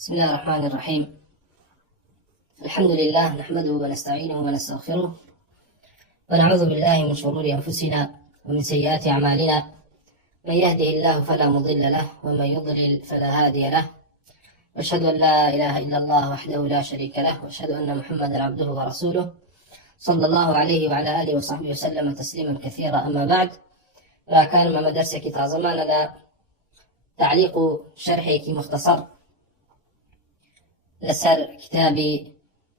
بسم الله الرحمن الرحيم. الحمد لله نحمده ونستعينه ونستغفره ونعوذ بالله من شرور أنفسنا ومن سيئات أعمالنا، من يهده الله فلا مضل له ومن يضلل فلا هادي له، وأشهد أن لا إله إلا الله وحده لا شريك له، وأشهد أن محمدا عبده ورسوله صلى الله عليه وعلى آله وصحبه وسلم تسليما كثيرا. أما بعد، فكان مع مدرسة كتاب زماننا تعليق شرحي مختصر لسر كتاب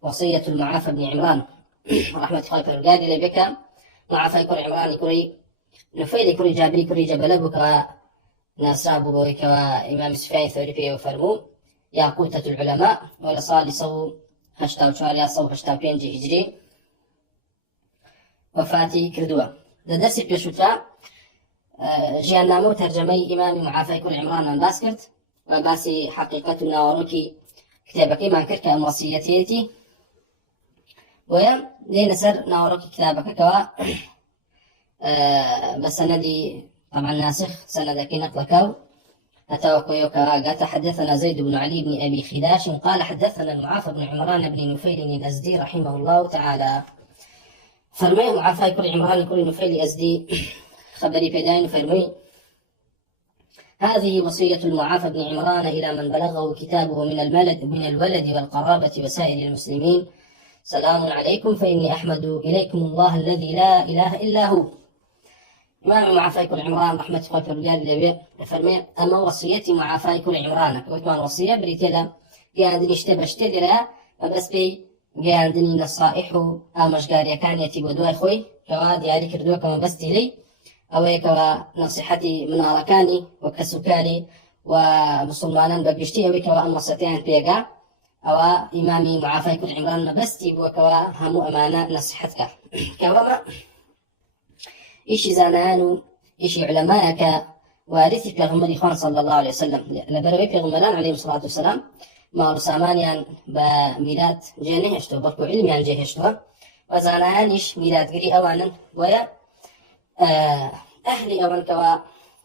وصية المعافى بن عمران رحمة الله فرقادي لبك معافى كري عمران كري نفيد كري جابري كري جبلبك ناسراب بويك وإمام سفيان ثوري وفرمو ياقوتة العلماء ولا صالي صو هشتاو شواليا صو هشتاو بينجي هجري وفاتي كردوا درسي بيشوتا جيان نامو ترجمي إمام معافى كري عمران من باسكرت وباسي حقيقتنا وروكي كتابك ما كرك وصيتيتي ويا لين سر ناورك كتابك كوا بس سندي طبعا ناسخ سندك نقلك أتوقع كوا حدثنا زيد بن علي بن أبي خداش قال حدثنا المعافى بن عمران بن نفيل الأزدي رحمه الله تعالى. فرمي معافى كل عمران كل نفيل الأزدي خبري بداين فرمي هذه وصية المعافى بن عمران إلى من بلغه كتابه من الولد والقرابة وسائر المسلمين: سلام عليكم، فإني أحمد إليكم الله الذي لا إله إلا هو. إمام معافى كل عمران رحمة الله في الرجال اللي فرمي أما وصيتي معافى كل عمران كويتمان وصية بريتلا قاعدين يشتبه لها بس بي قاعدين نصائحه أمش قاريا كان يتي ودواي خوي كواد ياري كردوه كما بس لي أويك ونصيحتي من أركاني وكسكاني ومسلمانا بقشتي أويك وأنصتين بيقا أو إمامي معافى كل عمران بستي بوكوا همو أمانة نصيحتك كوما إيشي زانانو إيشي علماءك وارثي بيغمري خوان صلى الله عليه وسلم لبروي بيغمران عليه الصلاة والسلام ما رسامانيان بميلاد جيني هشتو بركو علميان جيه هشتو وزانانيش ميلاد قري أوانا ويا أهلي أو أنكوا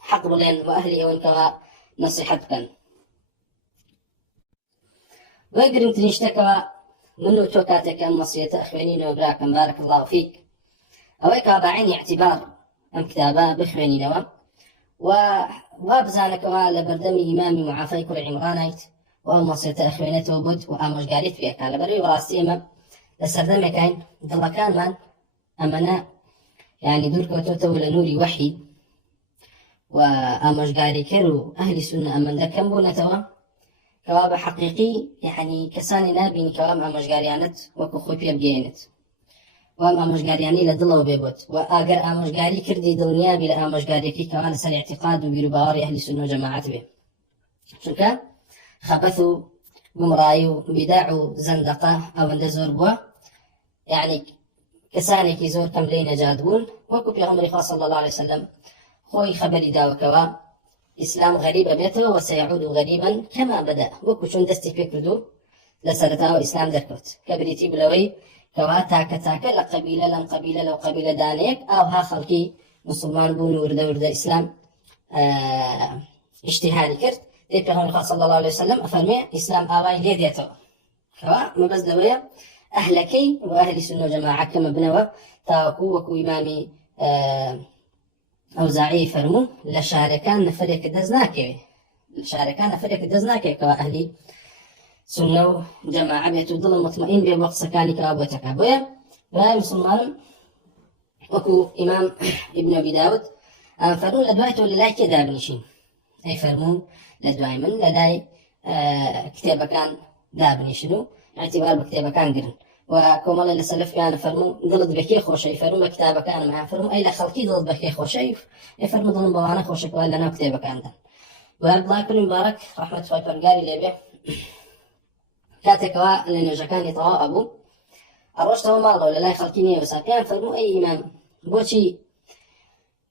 حق بلين وأهلي أو أنكوا نصيحتك وقرم تنشتكوا منو توكاتك النصية أخوانين وبراكم بارك الله فيك أويك بعين اعتبار أم كتابة بخوانين وابزانك لبردمي إمامي معافي كل عمرانيت والنصية أخوانيته وبد وأمش قاريت فيك على بري وراسيما لسردمي كاين دل كان من أمنا يعني دورك وتوتو لنوري وحي وأمش قاري كرو أهل السنة أمن دكم بونتوا كواب حقيقي يعني كساني نابين كواب أمش قاريانت وكو خوي بيبجينت وام أمش قارياني لدلو بيبوت وأقر أمش قاري كردي دنيا بلا أمش قاري كي كوان سن اعتقاد وبيرباري أهل السنة وجماعات به شنكا خبثوا قمرايو بداعوا زندقة أو اندزور بوا يعني كساني كي زور كم لين جادون وكو بيغمري صلى الله عليه وسلم خوي خبري داوكوا إسلام غريبة بيته وسيعود غريبا كما بدأ وكو شون دستي فكردو لسرتاو إسلام دركوت كبريتي بلوي كوا تاكا لقبيلة لم قبيلة لو قبيلة دانيك أو ها خلقي مسلمان بون ورد إسلام اجتهادي كرت دي بيغمري صلى الله عليه وسلم أفرمي إسلام آواي ليديتو كوا مبزدوية أهلكي وأهل السنة والجماعة كما بنوا تاكو وكو إمامي أوزاعي فرمو لشاركان نفريق الدزناكي كوا أهلي سنة وجماعة بيتو ظل مطمئن بوقت سكاني كابوتك أبويا وهاي مسلمان وكو إمام ابن أبي داود فرمو لدوايتو للاي كدا بنشين أي فرمو لدواي من للاي كتابة كان دابنشنو اعتبار بكتابة كان قرن وكم الله لسلف كان فرمو ضد بكي خوشي فرمو كتابة كان معاه فرمو أي لخلقي ضد بكي خوشي فرمو ضمن بوانا خوشي قال لنا كتابة كان ده وعبد الله كل مبارك رحمة الله فرقالي ليبي كاتكوا لأنه جاكاني طواء أبو أروشته ما الله للا خلقيني وساكيان فرمو أي إمام بوشي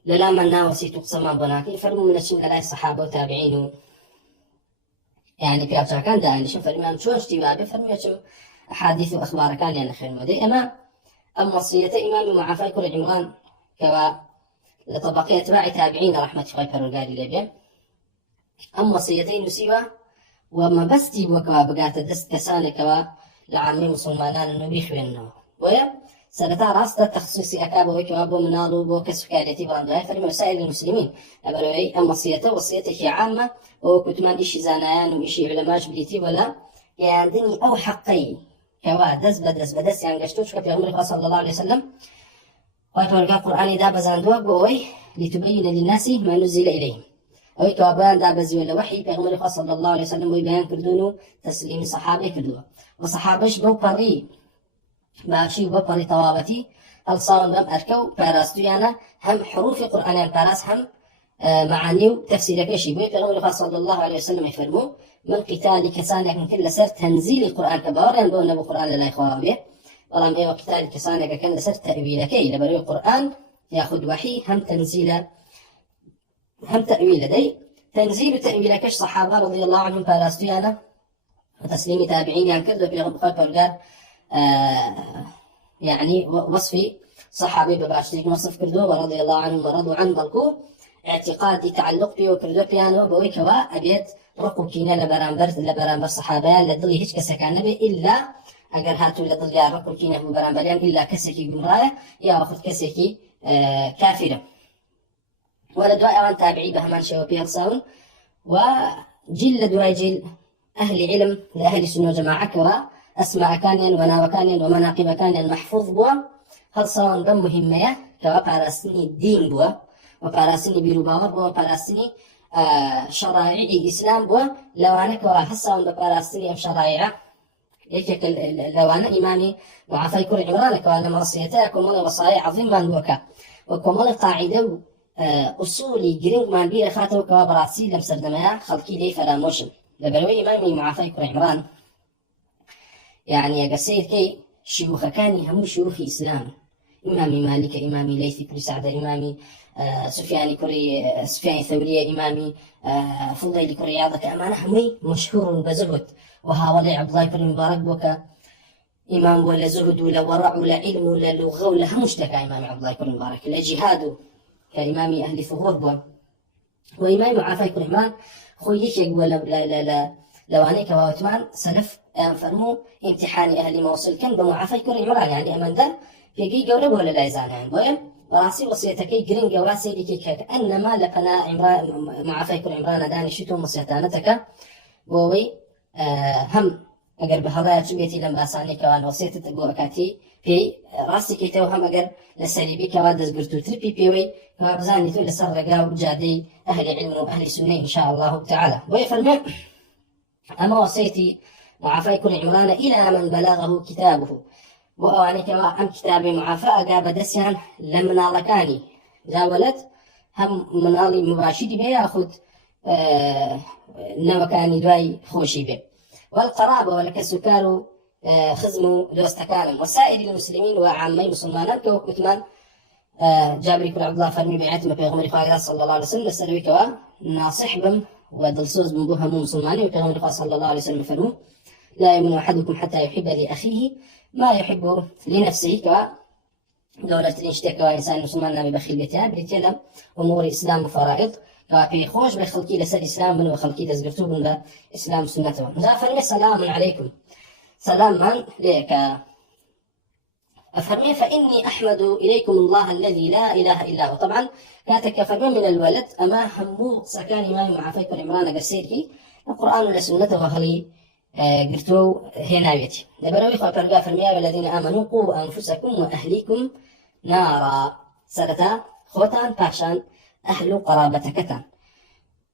للا من ناوسي تقسم بناكي فرمو من الشم للا الصحابة وتابعينه يعني في أبشاكان ده يعني شوف الإمام شو اشتبابه فرمو يشم أحاديث وأخبار كان يعني خير مودي أما وصية إمام معافى كل عمران كوا لطبقية تباع تابعين رحمة الله فرقالي ليبي أما وصيتين سوى وما بستي بوكوا بقات دست كسانكوا لعامي مسلمانان إنه بيخوينه ويا سرتا راستا تخصيصي أكابو وكوابو منالو بو كسفكاريتي براندوها فريم وسائل المسلمين أبروي أما وصيته عامة وكتمان إشي زانيان وإشي علماش بليتي ولا يعني أو حقي كوا دز بدس يعني قشتوش كفي عمر صلى الله عليه وسلم ويتورقا قرآني دابا زاندوك بوي لتبين للناس ما نزل إليهم أو كوابان دابا ولا وحي في عمر صلى الله عليه وسلم ويبيان كردونو تسليم صحابي كردوه وصحابش بو بري ماشي ببري طوابتي الصاون بم أركو باراستيانا هم حروف قرآن باراس هم معاني تفسير كشي بيت الرسول صلى الله عليه وسلم يفرموا من قتال كسانك من كل سر تنزيل القرآن كبار يعني بقول نبو قرآن لا يخواه به والله أيوة قتال كسانك كان سر تأويل كي لبري القرآن يأخذ وحي هم تنزيل هم تأويل دي تنزيل تأويل كش صحابة رضي الله عنهم باراستيانا وتسليم تابعين يعني كذا في غرب يعني وصفي صحابي بباشتيك وصف كردو ورضي الله عنهم ورضوا عن بلكو اعتقادي تعلق بي وكردو بيانو بوي كوا أبيت رقو كينا لبرانبر صحابيان لدلي هيش كسكان نبي إلا أجر هاتو لدلي رقو كينا ببرانبريان إلا كسكي جمرايا يا أخذ كسكي كافرة ولا دواء عن تابعي بهمان شو بيرسون وجل دواء جل أهل علم لأهل السنة والجماعة كوا أسماء كانيا وناو كانيا ومناقب كانيا محفوظ بوا هل صوان بم مهمة كوا باراسني الدين بوا وباراسني بيروباور بوا وباراسني شرائع إسلام بوا لو أنا كوا هالصوان باراسني أم شرائع يكك لو أنا إمامي وعفاي كل عمران كوا لما وصيته كمال وصايا عظيم من بوكا وكمال قاعدة أصولي جرينج من بير خاطر كوا براسي لم سردمها خلقي لي فراموشن لبروي إمامي معافاي كل عمران يعني قصير كي شيوخ كان هم شيوخ إسلام إمامي مالك إمامي ليثي كري سعد إمامي سفيان كري سفيان الثوري إمامي فضيل كري رياضة أمانة همي مشهور بزهد وهاولي عبد الله كري مبارك بوكا إمام ولا زهد ولا ورع ولا علم ولا لغة ولا همشتكى إمام عبد الله كري مبارك لا جهاد كإمام أهل ثغور بوا وإمام معافى كري عمران خويك يقول لا لو أنا كواوتمان سلف فرمو امتحان أهل موصل كان بمعافى كل عمران يعني أمن ذا في جورب ولا لا يزال يعني بوين وراسي وصيتكي جرين جوراسي لكي كأنما لقنا عمران معافى كل عمران داني شتو مصيتانتك بوي هم أجر بهذا شبيتي لما بساني كوان وصيت تجوكاتي في راسي كي توهم أجر لسالي كوان دزبرتو تربي بيوي كوابزاني تقول لسر رجاو جادي أهل علم وأهل سنة إن شاء الله تعالى بوي فرمي أما وصيتي معافى كل عمران إلى من بلغه كتابه وأواني كوا أم كتابي معافى قاب دسيان لمن لكاني جاولت هم منالي مباشدي بياخد نوكاني دواي خوشي به والقرابة ولك السكار خزموا دوستكانا وسائر المسلمين وعامي مسلمان كوكتمان جابري كل عبد الله فرمي بيعتم في غمر خالد صلى الله عليه وسلم السلوي كوا ناصح بم ودلسوز من بوها مسلماني وفي غمر صلى الله عليه وسلم فرمو لا يؤمن أحدكم حتى يحب لأخيه ما يحب لنفسه كوا دولة الاشتكى إنسان مسلمان ببخيل بيتها بريتيلا أمور الإسلام وفرائض كافي خوش بخلقي لسر إسلام بن وخلقي تزقرتو بن إسلام سنته زافرمي سلام عليكم سلام من ليك أفرمي فإني أحمد إليكم الله الذي لا إله إلا هو طبعا كاتك فرمي من الولد أما همو سكان إمام معافيك العمران قسيركي القرآن لسنته وخلي قرتو هنا بيتي لبروي خبر فرمي والذين آمنوا قوا أنفسكم وأهليكم نارا سرتا خوتان باشان أهل قرابتكتان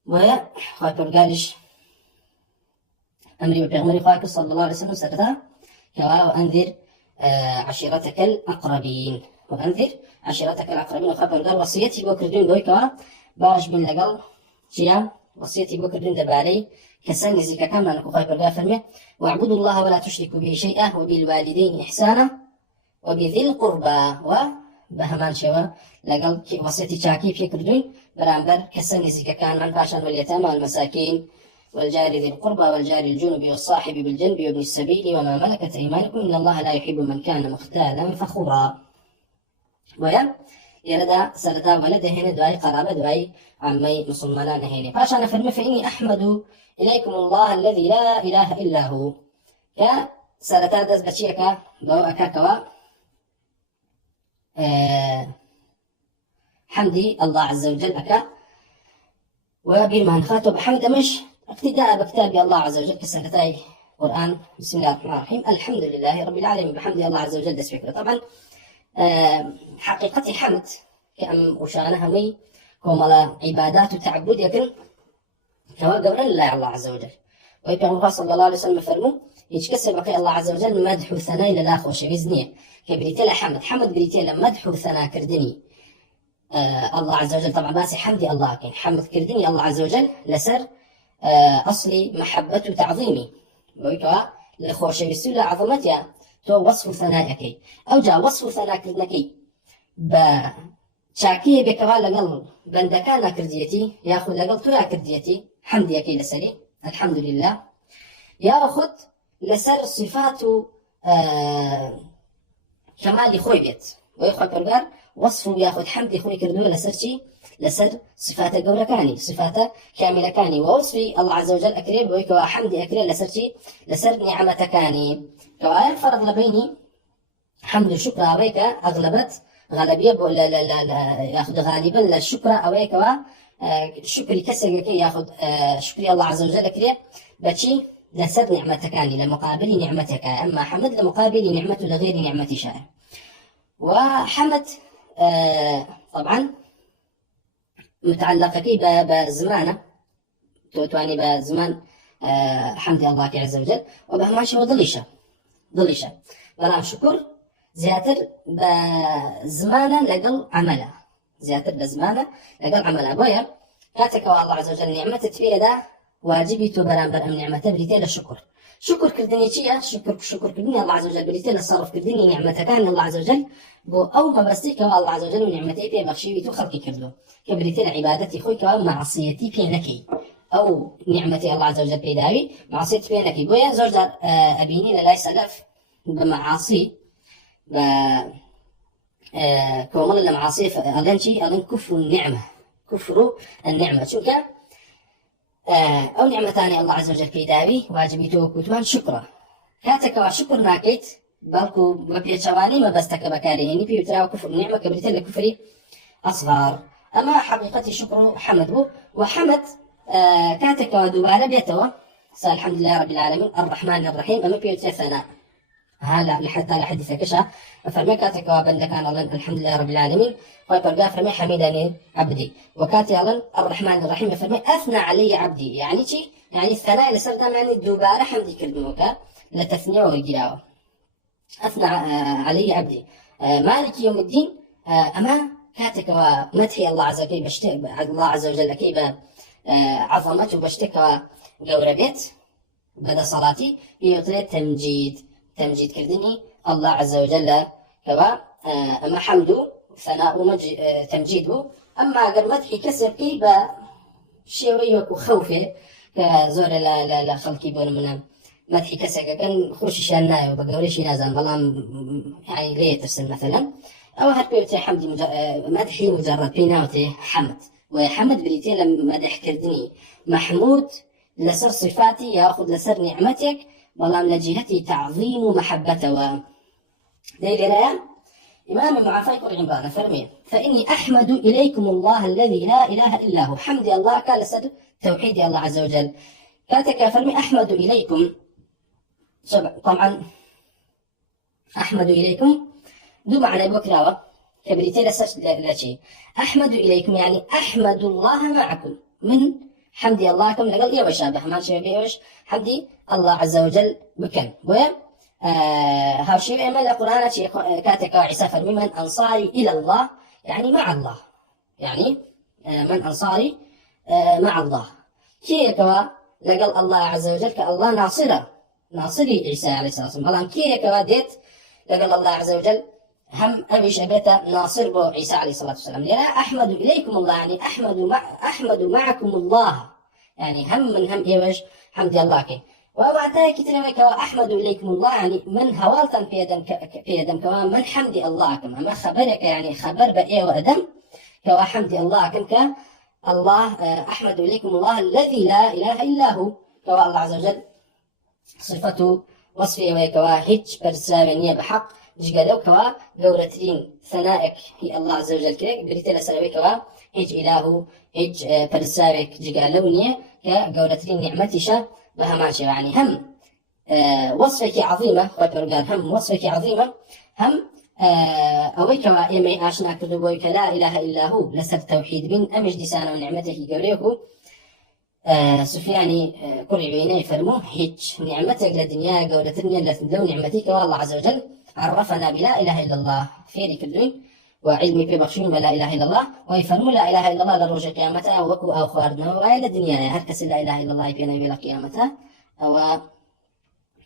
ويا خاطر قالش أمري بيغمري خاطر صلى الله عليه وسلم سرتا كوا وأنذر عشيرتك الأقربين وأنذر عشيرتك الأقربين وخبر قال وصيتي بكردين دوي كوا باش بن لقل شيا وصيتي بكردين دبالي كسن زكاة كاملة نكو خاطر قال فرمي واعبدوا الله ولا تشركوا به شيئا وبالوالدين إحسانا وبذي القربى بهمان شوا لقل وصيتي شاكي في كردون برامبر كسن زكاة كان من فاشان واليتامى والمساكين والجار ذي القربى والجار الجنب والصاحب بالجنب وابن السبيل وما ملكت أيمانكم إن الله لا يحب من كان مختالا فخورا ويا يردا سردا ولد هنا دعاء قرابة دعاء عمي مسلمان هنا فعشان فرمي فإني أحمد إليكم الله الذي لا إله إلا هو كسردا دز بشيكا بو أكاكوا حمدي الله عز وجل أكا وبما خاتب حمد مش اقتداء بكتاب الله عز وجل كسرتاي قرآن بسم الله الرحمن الرحيم الحمد لله رب العالمين بحمد الله عز وجل دس فكرة طبعا حقيقة حمد كأم وشانها مي كوملا عبادات وتعبد يكن كما قبل الله عز وجل ويبقى صلى الله عليه وسلم فرمو يتكسر بقي الله عز وجل مدح وثناء لله خوش بإذنه كبريتلا حمد بريتلا مدح وثناء كردني الله عز وجل طبعا باسي حمدي الله كين حمد كردني الله عز وجل لسر أصلي محبة وتعظيمي ويكوا لخوش بسولة عظمتها تو وصف ثنائك أو جاء وصف ثناء كردنكي شاكيه بكوا لقل بندكانا كرديتي ياخذ لقل تويا كرديتي حمدي لسري الحمد لله ياخذ لسر صفات كمال خوي بيت ويخوي برقار وصفه ياخذ حمدي خوي كردو لسرشي لسر صفات قولكاني صفات كاملكاني ووصفي الله عز وجل أكريم ويكوا حمدي أكريم لسرشي لسر نعمتكاني كوا فرض لبيني حمد الشكر أويك أغلبت غالبية لا ياخذ غالبا للشكر أويك شكر كسر كي ياخذ شكري الله عز وجل كريه بشي لسر نعمتكاني لمقابل نعمتك أما حمد لمقابل نعمته لغير نعمة شاء وحمد طبعا متعلقة كي بزمانه تواني بزمان حمد الله عز وجل وبهماشي وضليشة بلام شكر زياتر بزمانه لقل عمله زياتر بزمانه لقل عمله بويا كاتك الله عز وجل نعمة تفير ده واجبي تبران برأم نعمة بريتيل الشكر شكر كردني شيء شكر كردني الله عز وجل بريتيل الصرف كردني نعمة كان الله عز وجل بو أو ما بستيك الله عز وجل ونعمتي بي بخشي بيتو خلقي كردو كبريتيل عبادتي خويك ومعصيتي بينكي أو نعمتي الله عز وجل بيداوي معصيتي بينكي بويا زوج دار أبيني للاي سلف بمعاصي كومل المعاصي أغنشي أغن كفر النعمة شو كان أو نعمتان الله عز وجل بيداوي واجبيته كتوان شكرا كاتك وشكر ناكيت بالكو ببيتشواني ما بستك بكارهيني بيتراو كفر النعمة كبريتل كفري أصغر أما حقيقة شكر حمد وحمد كاتك ودوبارة بيتوا الحمد لله رب العالمين الرحمن الرحيم أما بيتر ثناء هلا لحتى لحديث كشا فرمي كاتك وبندك أنا الحمد لله رب العالمين ويبرقى فرمي حميدني عبدي وكاتي أيضا الرحمن الرحيم فرمي أثنى علي عبدي يعني شي يعني الثناء اللي صرت يعني الدوبارة حمدي كردوكا لتثنية وجلاوة أثنى علي عبدي مالك يوم الدين أما كاتك ومدحي الله عز وجل الله عز وجل كيف عظمته بشتك وقوربيت بدا صلاتي يطلع تمجيد كردني الله عز وجل كوا أما حمده ثناء تمجيده أما قال مدحي كسر كيف شيء وخوفه كزور لا خلقي بون من مدحي كسر كان خوش شاناي وبقولش نازل بلام يعني ليه ترسل مثلا أو هربيوتي حمدي مدحي مجرد بيناوتي حمد وحمد بريتين لما مدح كردني محمود لسر صفاتي ياخذ لسر نعمتك والله من جهتي تعظيم محبته ليلة ريان إمام معافيك العمران فرمي فإني أحمد إليكم الله الذي لا إله إلا هو حمدي الله قال سد توحيدي الله عز وجل كاتك فرمي أحمد إليكم طبعا أحمد إليكم دو معنى بكراوة كبريتي لا شيء أحمد إليكم يعني أحمد الله معكم من حمدي الله كم لقل إيه وشابه ما شيء بيوش حمدي الله عز وجل بكم وين هالشيء من القرآن شيء كاتك عيسى فرمي من أنصاري إلى الله يعني مع الله يعني من أنصاري مع الله كي كوا لقل الله عز وجل كالله ناصري عيسى عليه الصلاة والسلام الله كي كوا ديت لقل الله عز وجل هم أبيش أبيتا ناصر بو عيسى عليه الصلاة والسلام لأن أحمد إليكم الله يعني أحمد معكم الله يعني هم من هم إيوش حمد الله كي وما تاكي تلويك وأحمد إليكم الله يعني من هوالتا في يدم كمان من حمد الله كما ما خبرك يعني خبر بأي وأدم كوا حمد الله كم الله أحمد إليكم الله الذي لا إله إلا هو كوا الله عز وجل صفته وصفه ويكوا هيج برسامنية بحق جقالو كوا قورتين ثنائك هي الله عز وجل كيك بريتنا سلوي كوا هيج إله هيج برسامك جقالونية كقورتين نعمتشا بهماشة يعني هم وصفك عظيمة قال هم وصفك عظيمة هم أويك وإيمي آشنا كردوبويك لا إله إلا هو لسر توحيد بين أمج ديسانا ونعمتك قوريكو سفياني كرعيني فرمو هيج نعمتك للدنيا قولة الدنيا لو نعمتك والله عز وجل عرفنا بلا إله إلا الله فيري كردوين وعلمي في بخشون بلا إله إلا الله ويفرمو لا إله إلا الله لروج قيامته وكو أو خواردنا وإلى الدنيا هركس لا إله إلا الله يبينا بلا قيامته أو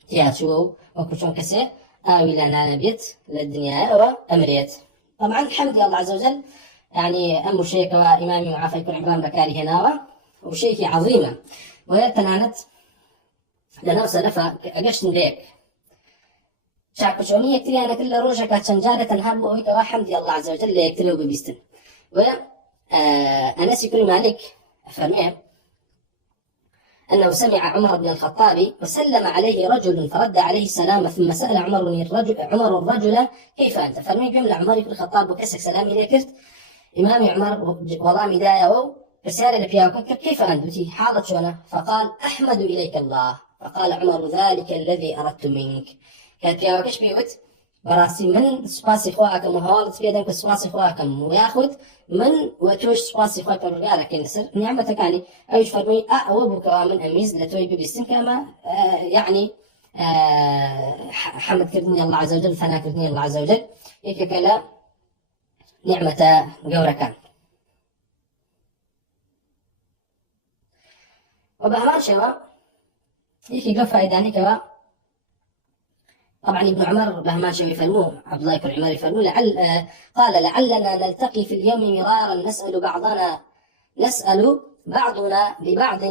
تياتشو وكشون كسي أو لنا نبيت للدنيا أو أمريت طبعا الحمد لله عز وجل يعني أمر شيء وإمامي وعافى يكون عبان بكاري هنا وشيء عظيمة ويتنانت لنا سلفا أقشن ليك شاكوشونية كتري أنا كل روجة كاتشنجارة تنهاب وإيك وحمد الله عز وجل ليكتلو ببيستن أنس يكون مالك فرميه أنه سمع عمر بن الخطاب وسلم عليه رجل فرد عليه السلام ثم سأل عمر الرجل كيف أنت فرمي جملة عمر بن الخطاب وكسك سلامي ليكرت إمام عمر وضع مدايا رسالة لفيها كيف أنت حالة شونه فقال أحمد إليك الله فقال عمر ذلك الذي أردت منك كانت فيها وكش بيوت براسي من سباسي خواكم وهوالت في يدك سباسي خواكم وياخذ من وتوش سباسي خواكم رجالك النسر نعمتك يعني أيش فرمي أوبك من أميز لتوي ببيستن كما يعني حمد كردني الله عز وجل ثنا كردني الله عز وجل هيك كلا نعمة جوركان وبهمان شوا هيك قفا إداني كوا طبعا ابن عمر بهمان شوا يفهموه عبد الله بن عمر يفهموه قال لعلنا نلتقي في اليوم مرارا نسأل بعضنا ببعض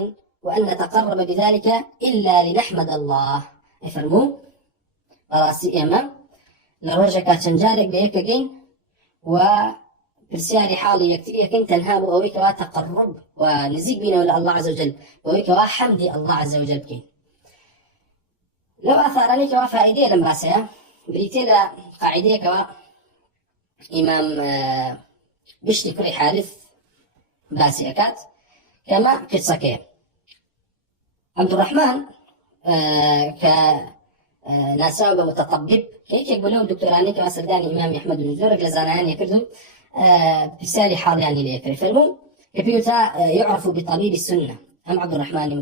وأن نتقرب بذلك إلا لنحمد الله يفهموه براسي إما لروجك تنجارك بيكاكين وبرسياري حالي يكتريكين تنهاب أويك وتقرب ونزيق بينا إلى الله عز وجل وأويك وحمدي الله عز وجل كين لو أثارني كوا فائدة لم باسها بريتي لا قاعدة كوا إمام بشتي كري حارث باسي أكاد كما قصة عبد الرحمن ناسا متطبب كيف يقولون دكتوراني كوا سرداني إمام أحمد بن زورق لزانان يكردوا بسالي حال يعني ليكري فالمهم كبيوتا يعرف بطبيب السنة هم عبد الرحمن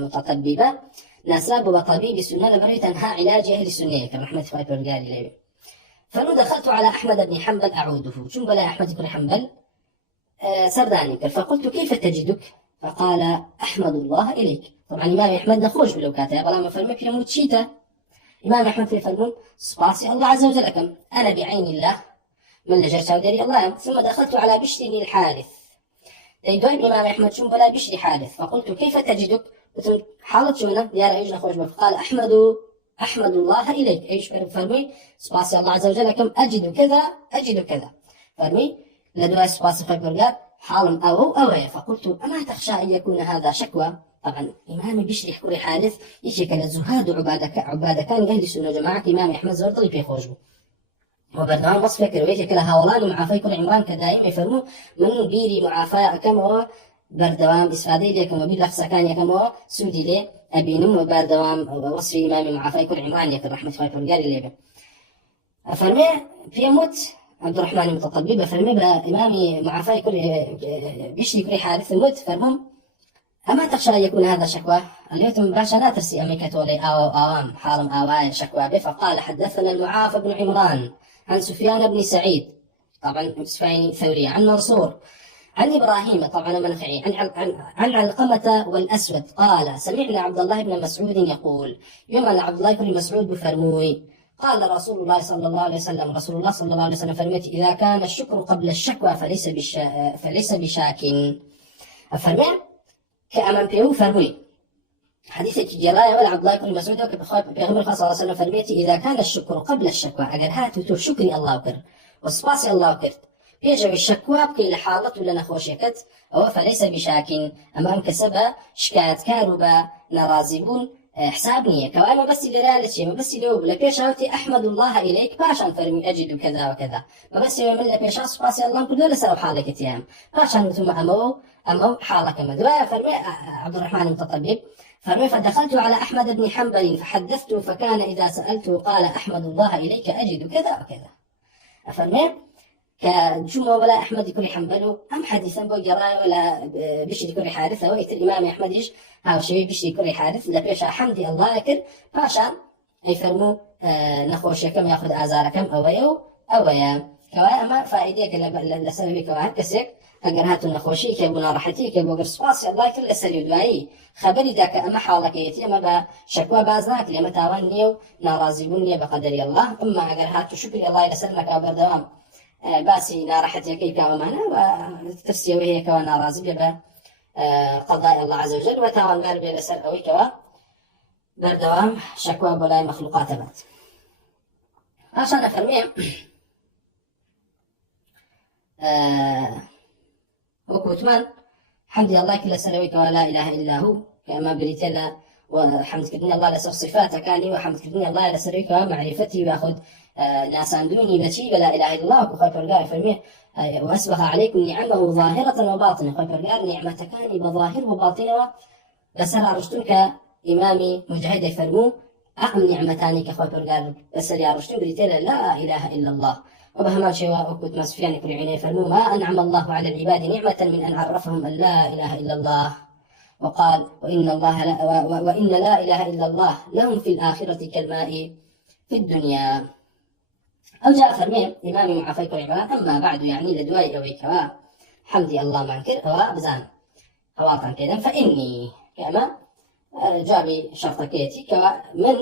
متطببة ناساب وطبيب السنة لبريت أنها علاج أهل السنة كرحمة فايبر قال لي فلو دخلت على أحمد بن حنبل أعوده شو بلا أحمد بن حنبل سرداني فقلت كيف تجدك فقال أحمد الله إليك طبعا إمام أحمد نخوش بلوكاته بلا ما فرمك يموت شيتا إمام أحمد في فرمون سباسي الله عز وجل لكم أنا بعين الله من لجرت ودري الله ثم دخلت على بشر الحارث تيدوي إمام أحمد شو بلا بشر حارث فقلت كيف تجدك قلت حالة شونه يا رأيج نخوش فقال أحمد الله إليك إيش فرمي سباسي الله عز وجل لكم أجد كذا فرمي لدواء سباسي فقال حالم أو فقلت أما تخشى أن يكون هذا شكوى طبعا إمامي بشري حكوري حارث يشي كان الزهاد عبادة كان قهد السنة جماعة إمام أحمد زور طلب يخوجه وبردوان بص فكر ويشي كلا هاولان ومعافي كل عمران كدائم يفرموا من بيري معافاة كم هو بردوام إسفادي لي كم وبيل لخصة كان يكم هو سودي لي أبينم وبردوام وصف إمامي معافي كل عمران يكن رحمة الله فرقال لي أفرمي في موت عبد الرحمن المتطبب فرمي بإمامي معافي كل بشري كل حارث الموت فرمهم أما تخشى أن يكون هذا شكوى اليوم باشا لا ترسي أميكة ولي أوام حالم آواء شكوى به فقال حدثنا المعافى بن عمران عن سفيان بن سعيد طبعا سفيان ثوري عن منصور عن إبراهيم طبعا منخعي عن علقمة والأسود قال سمعنا عبد الله بن مسعود يقول يوم عبد الله بن مسعود بفرموي قال رسول الله صلى الله عليه وسلم رسول الله صلى الله عليه وسلم فرميت إذا كان الشكر قبل الشكوى فليس بشاك أفرمي كأمام بيو فرمي حديثك جراية ولا عبد الله بن مسعود وكبخوي بيغمر صلى الله عليه وسلم فرميتي إذا كان الشكر قبل الشكوى أجر هاتو تو شكري الله وكر وصباسي الله وكرت بيجي الشكوى بكي لحالة ولا نخوشيكت أو فليس بشاك أمام كسبة شكاية كاروبا نرازبون حسابني كواما بس دلالتي ما بس لو بلا بيشاوتي أحمد الله إليك باشان فرمي أجد كذا وكذا ما بس يوم من بيشا صباسي الله كله لسرو حالك تيام باشان ثم أمو حالك مدوايا فرمي عبد الرحمن المتطبب فرمي فدخلت على أحمد بن حنبل فحدثته فكان إذا سألته قال أحمد الله إليك أجد كذا وكذا فرمي كجمع ولا أحمد يكون حنبله أم حديثا بجراء ولا بشري كل حارثة ويت الإمام أحمد إيش هاو شيء بشري كل حارث لا بيشا حمدي الله يكر باشا يفرموا نخوش كم يأخذ آزاركم أو يا كواي أما فائدة كلا لسبب كواي كسيك أجرهات النخوشي كبنا راحتي كبوجر سواس الله كل أسري دواي خبري ذاك أما حالك يتي أما بشكوى بازناك لما تاوانيو نارازبوني بقدر الله أما أجرهات شكر الله لسلمك أبر دوام باسي نارحتي كيف ومانا وتفسير وهي كوا نارازي بقضاء الله عز وجل وتاوان غير بلسر أوي كوا بردوام شكوى بلاي مخلوقات بات عشان أفرمي وكوتمان حمد الله كل سنوي كوا لا إله إلا هو كما بريتلا وحمد كدني الله لسر صفاته كاني وحمد كدني الله لسر كوا معرفتي وأخذ ناسان دوني بشي لا إله إلا الله وخاي فرقار فرميه وأسبغ عليكم نعمه ظاهرة وباطنة خاي فرقار نعمتكاني بظاهر وباطنة بسر رشتنك إمامي مجاهد فرمو أعم نعمتاني كخاي فرقار بسر يا رشتن بريتلا لا إله إلا الله وبهما شواء وكنت ما سفيان كل عيني فرمو ما أنعم الله على العباد نعمة من أن عرفهم أن لا إله إلا الله وقال وإن لا إله إلا الله لهم في الآخرة كالماء في الدنيا أو جاء فرمي إمامي معافيك العباد أما بعد يعني لدواي أوي كوا حمدي الله مانكر أو بزان أواطن كذا فإني كما جابي شرطكيتي كوا من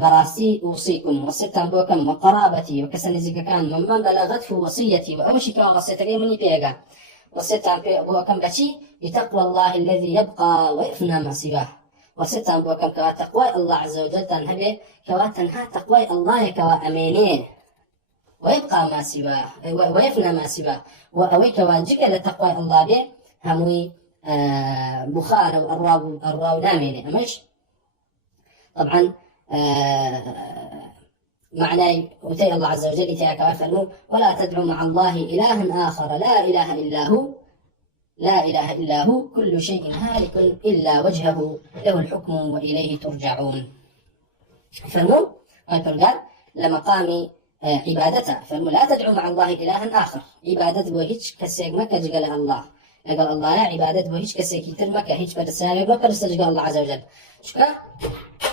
براسي أوصيكم وصيتان بوكم وقرابتي وكسن زكاكان ممن بلغته وصيتي وأوشك وغصيتكي مني بيغا وصيتان بوكم بشي بتقوى الله الذي يبقى ويفنى ما سواه وستان بوكم كوا تقوى الله عز وجل تنهبه كوا تنها تقوى الله كوا أمينيه ويبقى ما سواه ويفنى ما سواه وأوي كوا جكل تقوى الله به هموي بخار والراو نامينه أمش طبعا معنى وتي الله عز وجل إتياك وفرمو ولا تدعو مع الله إلها آخر لا إله إلا هو كل شيء هالك إلا وجهه له الحكم وإليه ترجعون فرمو قال لمقام عبادته فرمو لا تدعو مع الله إلها آخر عبادة بوهيج كسيق مكة جل الله قال الله لا عبادة بوهيج كسيق يتر مكة هيج برسالة مكة رسل الله عز وجل شكا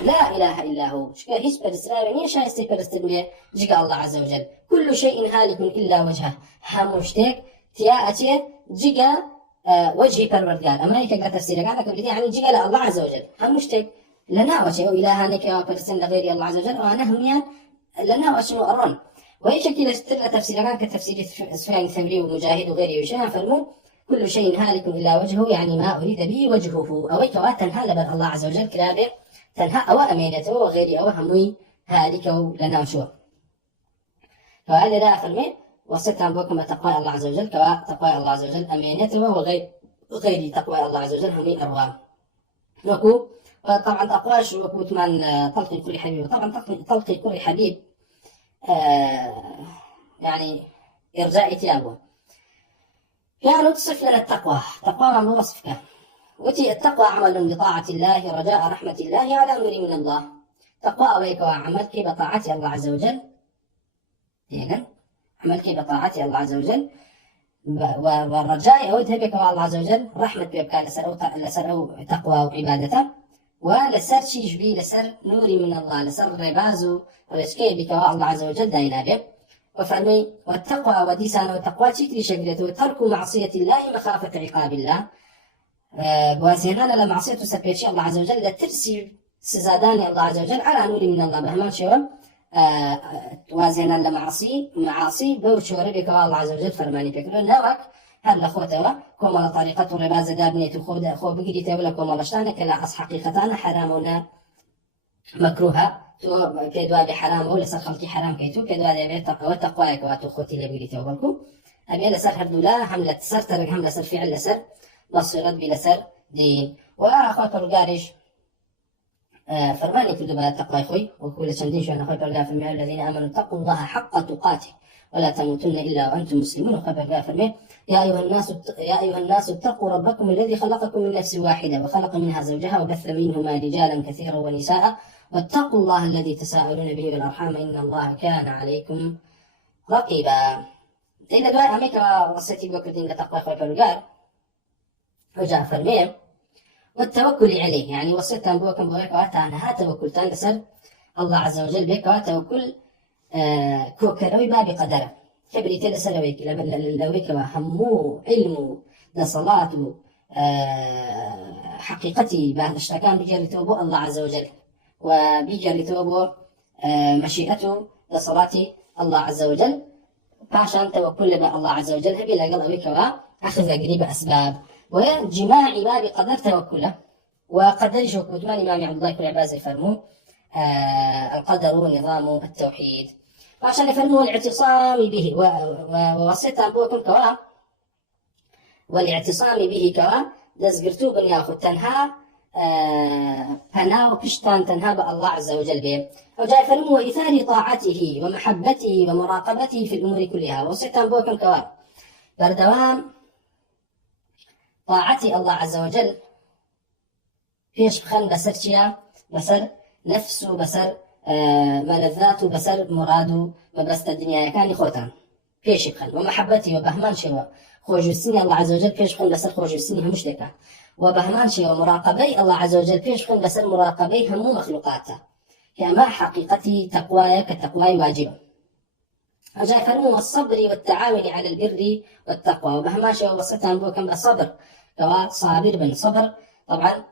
لا إله إلا هو شكا هيج برسالة نيش هايستي برسل جل الله عز وجل كل شيء هالك إلا وجهه هموشتك تياءتي جل وجهي پروردگار اما یک اگر تفسیر کردن که يعني جل الله عز وجل هم مشتق لنا وجه الهانك وبرسن لغير الله عز وجل وانا هميان لنا وشنو ارون ويشكل استر تفسير كان كتفسير سفيان الثوري ومجاهد وغيره وشان فرموا كل شيء هالك الا وجهه يعني ما اريد به وجهه او تنهى لبر الله عز وجل كلابه تنهى او امينته وغيره او همي هالك لنا وشو فهذا لا فرمي وستان بكم تقوى الله عز وجل تقوى الله عز وجل أمينته وغير تقوى الله عز وجل هم أرواه وكو طبعا تقواش وكو تمان طلقي كل حبيب طبعا طلقي كل حبيب يعني إرجاء ثيابه يعني تصف لنا التقوى تقوى من وصفك وتي التقوى عمل بطاعة الله رجاء رحمة الله على أمر من الله تقوى أويك وعملك بطاعة الله عز وجل يعني عملك بطاعة الله عز وجل والرجاء أودها بك الله عز وجل رحمة بك لسر تقوى وعبادته ولسر شيش بي لسر نوري من الله لسر ربازو رشكي بك الله عز وجل داينا به وفرمي والتقوى وديسان والتقوى تشتري شجرته وترك معصية الله مخافة عقاب الله بواسهنا لمعصية سبيتشي الله عز وجل لترسي سزادان الله عز وجل على نور من الله بهمان شوام وازنا لمعصي معاصي بوشوري بك الله عز وجل فرماني بك نوك هل لخوته كومالا طريقة الرباز دابنيت خو بقري تولى كومالا شتانك لا أص حقيقتان حرامنا مكروها تو كدوا بحرام أو لسر خلقي حرام كيتو كدوا بيت وتقواك واتو خوتي لبقري تولكو أبي لسر هردولا حملة سر ترك حملة سر فعل لسر بصيرت بلسر دين وأخوات القارش فرماني كل دبا تقوى خوي وكل شندين شو أنا خوي برجع في المال الذين آمنوا اتقوا الله حق تقاته ولا تموتن إلا وأنتم مسلمون وخبر برجع في المال يا أيها الناس اتقوا ربكم الذي خلقكم من نفس واحدة وخلق منها زوجها وبث منهما رجالا كثيرا ونساء واتقوا الله الذي تساءلون به والأرحام إن الله كان عليكم رقيبا. إذا دعاء أمريكا وصيتي بكردين لتقوى خوي برجع وجاء في المال والتوكل عليه يعني وصيت بوكم بوك واتانا توكلتان لسر الله عز وجل بك وتوكل كوكروي ما بقدره كبريت لسلويك لويك وهمو علمو ده صلاته حقيقتي بعد اشتكان بيجري توبو الله عز وجل وبيجري توبو مشيئته ده صلاتي الله عز وجل فعشان توكل الله عز وجل هبي لقلويك وأخذ قريب أسباب وجماع ما بقدر توكله وقدر شوكوت ما الإمام عبد الله كل عباس يفرموا القدر نظام التوحيد وعشان يفرموا الاعتصام به ووصيت أبوكم كوا والاعتصام به كوا دزقرتو بن ياخذ تنها فنا وكشتان تنها الله عز وجل به وجاء يفرموا وإثار طاعته ومحبته ومراقبته في الأمور كلها وصيت أبوكم كوا بردوام طاعتي الله عز وجل فيش بخل بسر شيا بسر نفسه بسر ملذاته بسر مراده وبس الدنيا كان خوتان فيش بخل ومحبتي وبهمان شوا خوج السنة الله عز وجل فيش بخل بسر خوج السنة مشتكى وبهمان شوا ومراقبي الله عز وجل فيش بخل بسر مراقبي هم مخلوقاته كما حقيقتي تقواي كتقواي واجبة وجاء فرموا الصبر والتعاون على البر والتقوى وبهمان شوا وصيتان بوكم الصبر كوا صابر بن صبر طبعا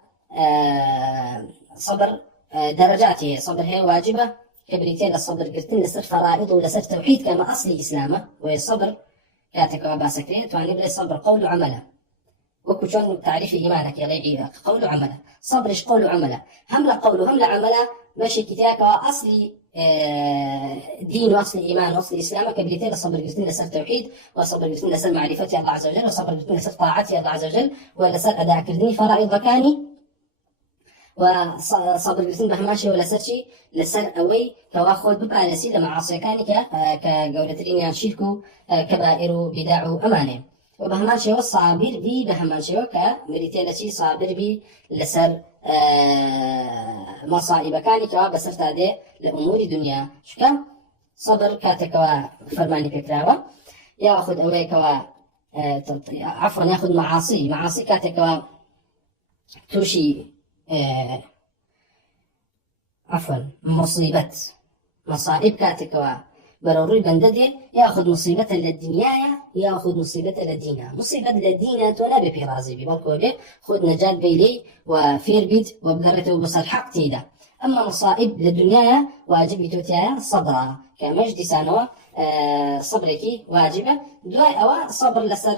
صبر درجاته صبر هي واجبة كبريتين الصبر قلتين لسر فرائض ولسر توحيد كما أصلي إسلامه والصبر كاتك وباسكريت وعن يبلي الصبر قول وعمله وكشون تعريف إيمانك يا ليعي قول وعمله صبرش قول وعمله هم لا قول هم لا عمله ماشي كتاك أصلي دين وأصل إيمان وأصل إسلام كبريتين الصبر قلتين لسر توحيد وصبر قلتين لسر معرفتي الله عز وجل وصبر قلتين لسر طاعتي الله عز وجل ولسر أداء كردني فرائض كاني وصبر قلتين بهماشي ولا سرشي لسر أوي كواخد ببالسي لما عاصيكاني كقولتين ينشيكو كبائر بداع أمانه وبهماشي والصابر بي بهماشي كبريتين لسي صابر بي لسر مصائب كاني كوا بسرت هذه لأمور دنيا شكا صبر كاتكوا فرماني كراوا ياخذ أولي كوا عفوا ياخذ معاصي كاتكوا توشي عفوا مصائب كاتكوا بروري بنددي ياخذ مصيبة للدنيا ياخذ مصيبة للدينا مصيبة للدينا تونا بي رازي ببالكو بي خذ نجاة بيلي وفير بيت وبقرته وبصر حق تيدا أما مصائب للدنيا واجب توتيا صبرا كمجد سانوا صبرك واجبة دواء أو صبر لسر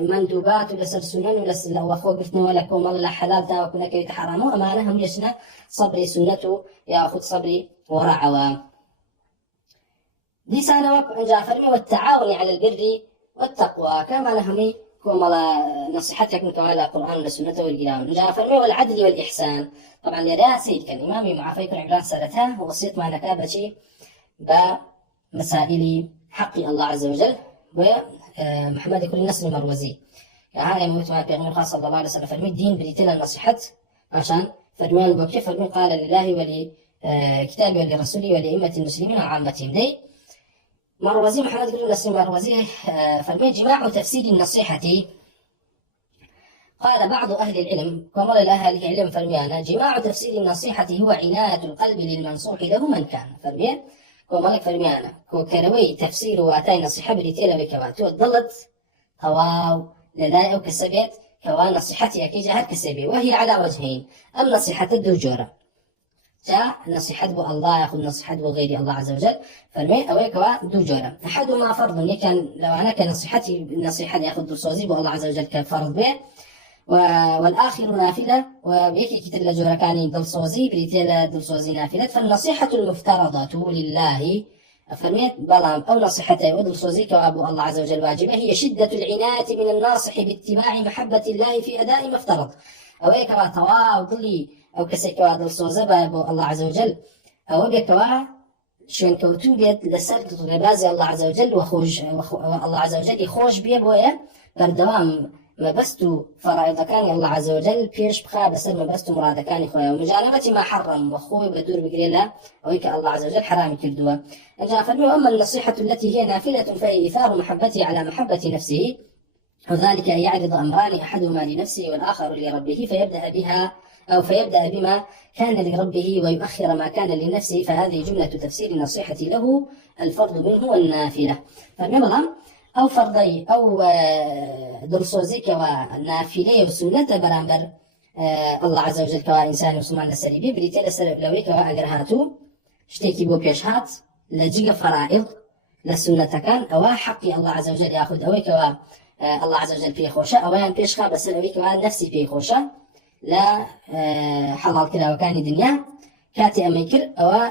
مندوبات ولسر سنن ولسر لو أخو قفتنا ولكم الله حلال تا وكنا كي حرامو أمانة هم يشنا صبري سنته ياخذ صبري ورعوا دي سانوا جعفر والتعاون على البر والتقوى كما لهمي كما نصيحتك على القرآن والسنة والإسلام جعفر والعدل والإحسان طبعا يا سيد كان إمامي معافيك عبران سالتها ووصيت مع نكابتي بمسائل حق الله عز وجل ومحمد كل نسل مروزي هذا يموت مع البيغمبر خاص صلى الله عليه وسلم فرمي الدين بريتنا النصيحة عشان فرمان بوكي فرمي قال لله ولكتابه ولرسوله ولأئمة المسلمين وعامتهم دي مروزي محمد كل نسل مروزي فرمي جماع تفسير النصيحة قال بعض أهل العلم كمال أهل العلم فرميانا جماع تفسير النصيحة هو عناية القلب للمنصوح له من كان فرميان كمالك فرميانا كروي تفسير واتاي نصيحة بريتيلا بكواتو ضلت هواو لذا أو كسبت كوا نصيحتي أكي جهر كسبي وهي على وجهين النصيحة الدوجورة جاء نصيحة بو الله يأخذ نصيحة بو غير الله عز وجل فرمي أويكوا دو جورا أحدهما فرض يكن لو أنا كنصيحتي نصيحة يأخذ دلسوزي بو الله عز وجل كفرض به والآخر نافلة وبيكي كتر لجورا كان دلسوزي بريتيلا دلسوزي نافلة فالنصيحة المفترضة لله فرميت بلام أو نصيحته ودلسوزي كوابو الله عز وجل واجبة هي شدة العناية من الناصح باتباع محبة الله في أداء ما افترض أويكوا توا وضلي أو كسيكوا دلسوزة بو الله عز وجل أو بيكوا شون كوتو بيت لسرت غبازي الله عز وجل الله عز وجل يخوش بيه بويا بردوام ما بستو فرائض كان الله عز وجل بيش بخا بسر ما بستو مراد كان خويا ومجانبة ما حرم وخوي بدور بقريلا ويك الله عز وجل حرام كردوا أجا فرمي أما النصيحة التي هي نافلة فهي إيثار محبته على محبة نفسه وذلك أن يعرض أمران أحدهما لنفسه والآخر لربه فيبدأ بما كان لربه ويؤخر ما كان لنفسه فهذه جملة تفسير النصيحة له الفرض منه والنافلة فمثلا أو فرضي أو درسوزي كوا نافلة وسنة برامبر الله عز وجل كوا إنسان وسمان لسريبي بريتي لوي كوا أجرهاتو اشتكي بو بيشهات لجيغ فرائض لسنة كان أو حقي الله عز وجل يأخذ أوي كوا الله عز وجل في خوشة أوان بيشخا بس أوي كوا نفسي في خوشة لا حلال كلا وكان دنيا كاتي أميكر أو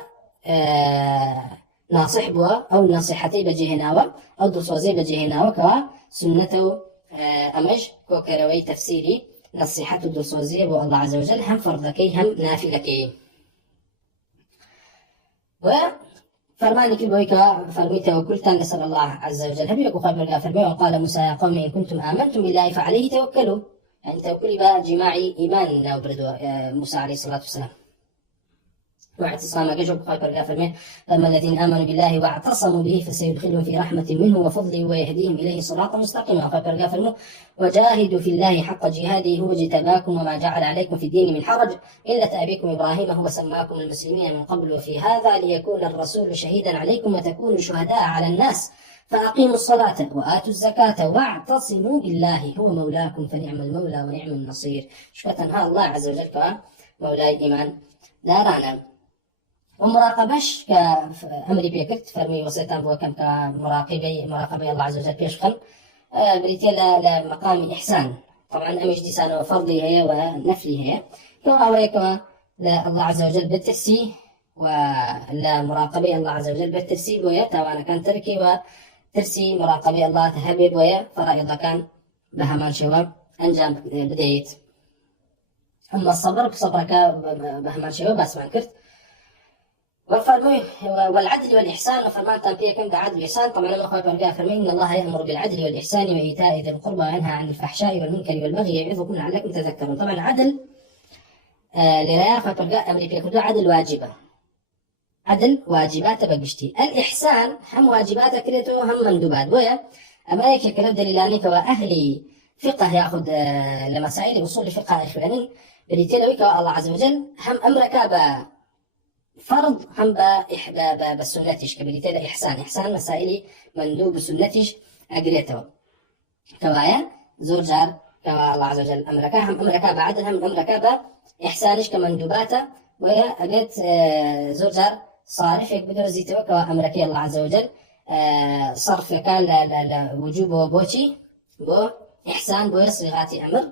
ناصح بوا أو نصيحتي بجهناوة أو دلسوزي بجهناوة كوا سنته أمج كوكروي تفسيري نصيحة دلسوزي بو الله عز وجل هم فرضكي هم نافلكي وفرماني كل بويكا فرميته وكلتا نسأل الله عز وجل هبيك وخبر فرمي وقال موسى يا قوم إن كنتم آمنتم بالله فعليه توكلوا يعني توكلي بقى جماعي إيمان نوبردو موسى عليه الصلاة والسلام واعتصام جوجب خايبر فرمي فأما الذين آمنوا بالله واعتصموا به فسيدخلهم في رحمة منه وفضله ويهديهم إليه صراطا مستقيما خايبر فرمي وجاهدوا في الله حق جهاده هو اجتباكم وما جعل عليكم في الدين من حرج إلا أبيكم إبراهيم هو سماكم المسلمين من قبل وفي هذا ليكون الرسول شهيدا عليكم وتكونوا شهداء على الناس فأقيموا الصلاة وآتوا الزكاة واعتصموا بالله هو مولاكم فنعم المولى ونعم النصير شكرا الله عز وجل مولاي إيمان دارانا ومراقبش كأمري بيكرت فرمي وسيطان بو كم كمراقبي الله عز وجل بيشخن بريتي لمقام إحسان طبعا أمش دي سانة وفضلي هي ونفلي هي كما ويكوا الله عز وجل بالترسي ولا مراقبي الله عز وجل بالترسي بويا توانا كان تركي وترسي مراقبي الله تهبي بويا فرائض كان بهمان شواب أنجام بداية أما الصبر بصبرك بهمان شواب بس ما انكرت والفرمي والعدل والإحسان وفرمان تنبيه كم عدل والإحسان طبعا لما أخوة برقاء فرمي إن الله يأمر بالعدل والإحسان وإيتاء ذي القربى وينهى عن الفحشاء والمنكر والبغي يعظكم لعلكم تذكرون طبعا عدل لرايا أخوة برقاء أمري بيكون عدل واجبة عدل واجبات بقشتي الإحسان هم واجبات كريتو هم مندوبات ويا أما يك كلام دليلاني كأهلي فقه يأخذ لمسائل أصول فقه إخواني بريتيلوي الله عز وجل هم أمرك فرض هم بالسنتش كبريتيل إحسان مسائلي مندوب سنتش أجريته كوايا زور جار كوا الله عز وجل أمركا هم أمركا بعد هم أمركا بإحسانش كمندوباته ويا أجت زور جار صارف يقبل زيته كوا أمركي الله عز وجل صرف كان لوجوب وبوشي بو إحسان بو صيغات أمر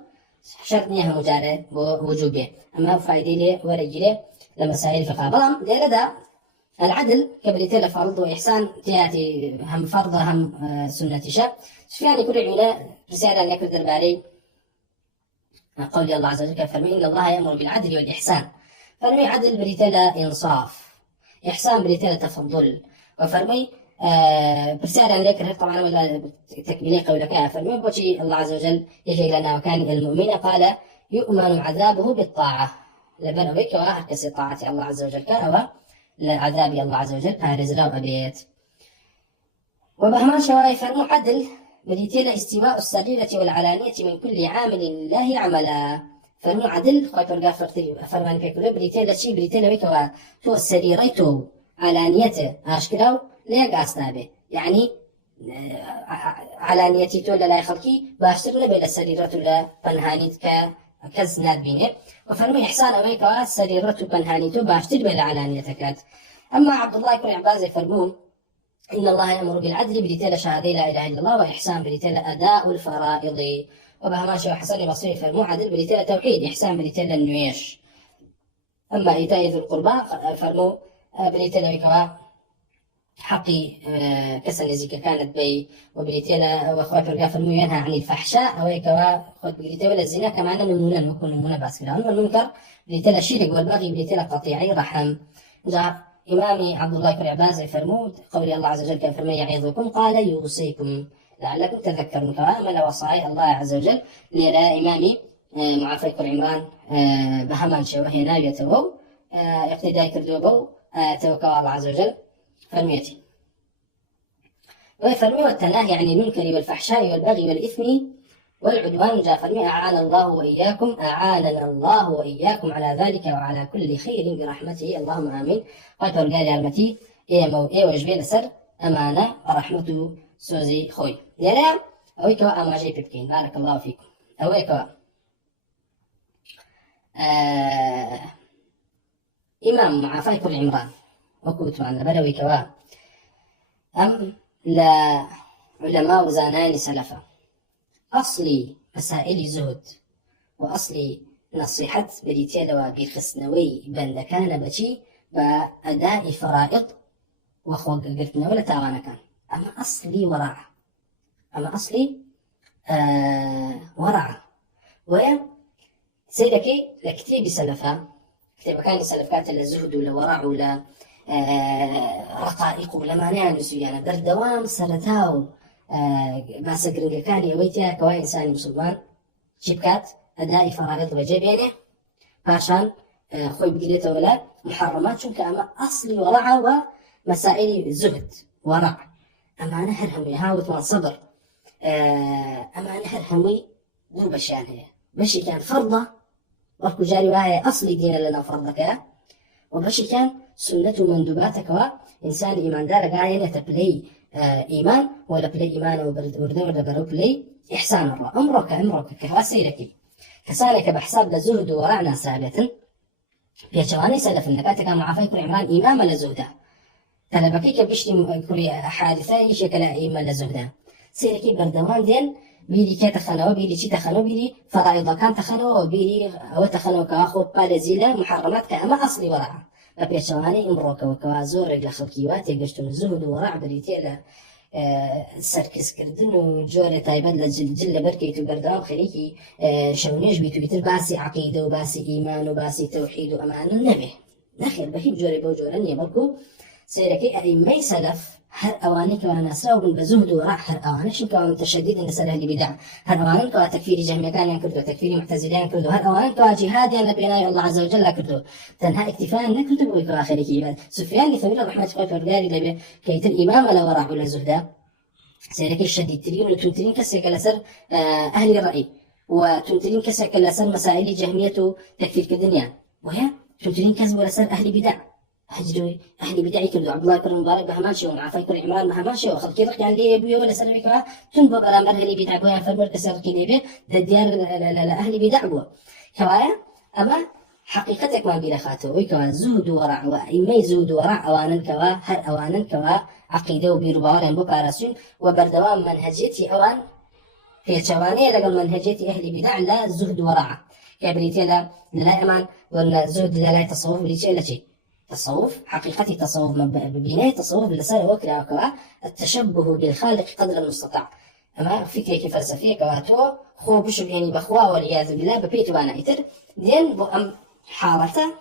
شرط نيها مجارة بو وجوبه أما فايدة لي ورجله لمسائل فقه بلام دير دا العدل كبريتيل فرض وإحسان تياتي هم فرض هم سنة شاب سفيان كل عمنا رسالة لك الدرباري قول الله عز وجل فرمي إن الله يأمر بالعدل والإحسان فرمي عدل بريتيل إنصاف إحسان بريتيل تفضل وفرمي برسالة لك طبعا ولا تكملي قولك فرمي بوشي الله عز وجل يجي لنا وكان المؤمن قال يؤمن عذابه بالطاعة لبنوا بك وأهكس طاعة الله عز وجل كأوى لعذاب الله عز وجل فارزلا وأبيت وبهمان شواري فرمو عدل بريتيل استواء السريرة والعلانية من كل عامل لله عملا فرمو عدل خاطر غافرتي فرمان بيكولو بريتيل شي بريتيل بك تو السريريتو علانيته أشكراو ليق أستابه يعني علانيتي تو لا يخلقي باشتر لبيل السريرة لا بنهانيت كز ناد بينه وفرمي إحسان أويك سريرته بنهانيته باشتر بلا علانيتكات. أما عبد الله يكون عباس فرمون إن الله يأمر بالعدل بريتيل شهادة لا إله إلا الله وإحسان بريتيل أداء الفرائض وبهماشي وحسن بصير فرمو عدل بريتيل توحيد إحسان بريتيل النويش. أما إيتاء ذي القربى فرمو بريتيل بكوا حقي كسن زيك كانت بي وبريتيل وأخوات فرقا فرمو ينهى عن الفحشاء أو كوا خد بريتيل الزنا كمان نمونا وكون نمونا باسكران والمنكر بريتيل الشرك والبغي بريتيل قطيعي رحم. جاء إمامي عبد الله بن عباس فرمود قول الله عز وجل كفرمي يعظكم قال يوصيكم لعلكم تذكرون كما وصاي الله عز وجل لرا إمامي معافى كل عمران بهمان شوه ناوية تو اقتداء كردوبو توكل الله عز وجل فرميتي وفرمي والتناهي عن المنكر والفحشاء والبغي والإثم والعدوان جاء فرمي أعاننا الله وإياكم على ذلك وعلى كل خير برحمته اللهم آمين. قلت قال يا رمتي إيه وجبين سر أمانة ورحمته سوزي خوي يلا أويكوا أما جاي ببكين بارك الله فيكم أويكوا إمام معافى كل عمران وكوت عن بدوي كوا أم لا علماء زانان سلفا أصلي مسائل زهد وأصلي نصيحة بريتيلا وبخسنوي بند كان بشي بأداء فرائض وخوق قلتنا ولا تاوانا كان أما أصلي ورع ورع ويا سيدكي لكتيب سلفا كتيب كان سلفات الزهد ولا ورع ولا رقائق ولا مانع نسيانا بردوام سرتاو باسا قرنقا كان يويتها كوا إنسان مسلمان شبكات أداء فرائض وجبينه باشان خوي بقليته ولا محرمات شنك أما أصلي ورع ومسائل زهد ورع أما أنا هرهمي هاوت من صبر أما أنا هرهمي دو بشيان هي بشي كان فرضة وفكو جاري وهي أصلي دين لنا فرضك وبشي كان سنة مندوباتك وإنسان إيمان دار قاية تبلي إيمان ولا بلي إيمان وردو ولا برو بلي إحسان الله أمرك كواسيرك كسانك بحساب لزهد ورعنا ثابتا في شواني سلف النكاتك معافيك عمران إمام لزهده تلبكيك بشتي كل حادثة شكل إمام لزهده سيركي بردوان دين بيدي كي تخنو بيدي شي تخنو بيدي فرائض كان تخنو وبيدي أو تخنو كأخو بالزيلة محرمات كأما أصلي ورع أبي شواني أمرك وكوازور رجل خلقيوات يقشتون زهد ورع بريتيلا سركس كردن وجورة طيبة لجل بركيتو بردوام خليكي شونيش بيتو بيتر باسي عقيدة وباسي إيمان وباسي توحيد وأمان النبي نخير بهيب جورة بوجورة يبركو سيركي أئمة سلف هر أوانك وأنا ساوب بزهد ورع هر أوانك شنكوا متشدد إن سلف اللي بدع هر أوانك وتكفير جهمي كان ينكردو تكفير معتزلين كردو هر أوانك وجهاد لبناء الله عز وجل كردو تنها اكتفاء نكردو بويكو آخرك بعد سفيان لثوري رحمة الله فرقاري لبي كيت الإمام ولا ورع ولا زهدا سيركي الشديد تريون وتمتلين كسك لسر أهل الرأي وتمتلين كسك لسر مسائل جهمية تكفير كدنيا وهي تمتلين كسب لسر أهل بدع هجروا أهل بدعي كردو عبد الله بن مبارك بهماشي ومعافى كل عمران بهماشي وخذ كي رح يعني أبويا ولا سلمي كوا تنبض على مرهلي بدع بويا فرمر كسر كنيبه الديار لأهل بدع بوا كوايا أما حقيقتك ما بلا خاطر ويكوا زهد ورع وإما زهد ورع أوانا كوا هر أوانا كوا عقيدة وبيرو باورين بوكاراسون وبردوام منهجيتي أوان في شواني لقل منهجيتي أهل بدع لا زهد ورع كبريتي لا أمان ولا زهد لا تصوف لشيء لا شيء تصوف حقيقة تصوف ببناية تصوف لسان وكلا وكوا التشبه بالخالق قدر المستطاع أما فكرة فلسفية كواتو خو بشو يعني بخوا والعياذ بالله ببيتو بانا إتر دين بو أم حالته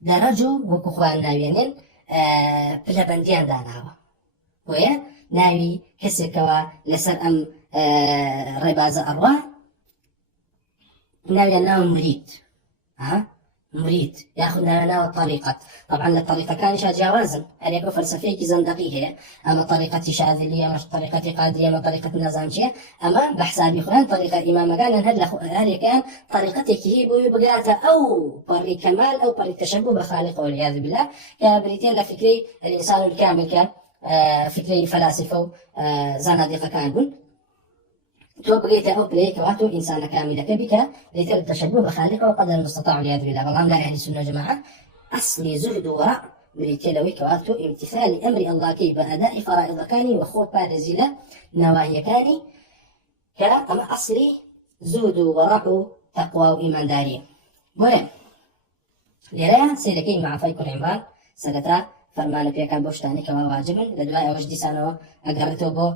درجو وكخوان ناويانين بلا بنديان داناوا ويا ناوي كسكوا لسر أم ربازة أرواح ناوي أنه مريد مريد ياخذنا لنا الطريقة طبعا الطريقة كان جوازا هل يكون فلسفية زندقية أما طريقة شاذلية مش طريقة قادية أما طريقة نظامية أما بحساب خلان طريقة إمام قال هل كان طريقتك هي بقراءة أو بري كمال أو بري تشبه بخالق والعياذ بالله كبريتين لفكري الإنسان الكامل كفكري فلاسفة زنادقة كانوا تو بقيت أو بليك واتو إنسان كامل كبك ليتر التشبه بخالقه وقدر المستطاع والعياذ بالله. والله لا أهل السنة جماعة أصلي زهد وراء بريتلوي كواتو امتثال أمر الله كي بأداء فرائض كاني وخوف بارزيلا نواهي كاني كأما أصلي زهد وراء تقوى وإيمان داري. وين لێرەیان سیرەکەی معافای کوڕ عیمران سەرەتا فەرمانە پێکا بۆ شتانی کەوا واجبن لە دوای ئەوەش دیسانەوە ئەگەڕێتەوە بۆ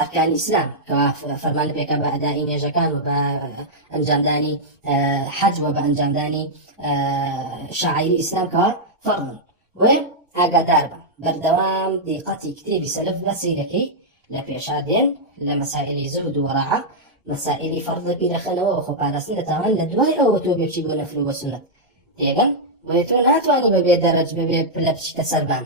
ئەرکانی ئیسلام کەوا فەرمانە پێکا بە ئەدای نێژەکان و بە ئەنجامدانی حەج و بە ئەنجامدانی شعائری ئیسلام کەوا فەرمن. وێ ئاگادار بە بەردەوام دیقەتی کتێبی سەلەف بە سیرەکەی لە پێشا دێن لە مەسائلی زوهد و وەراعە مەسائلی فەرض پیرەخەنەوە و خۆپاراستن دەتوان لە دوای ئەوە تۆ بێچی بۆ نەفل و سونەت تێگەن بۆیە تۆ ناتوانانی بەبێ دەرەج بەبێ لە بچیتە سەربان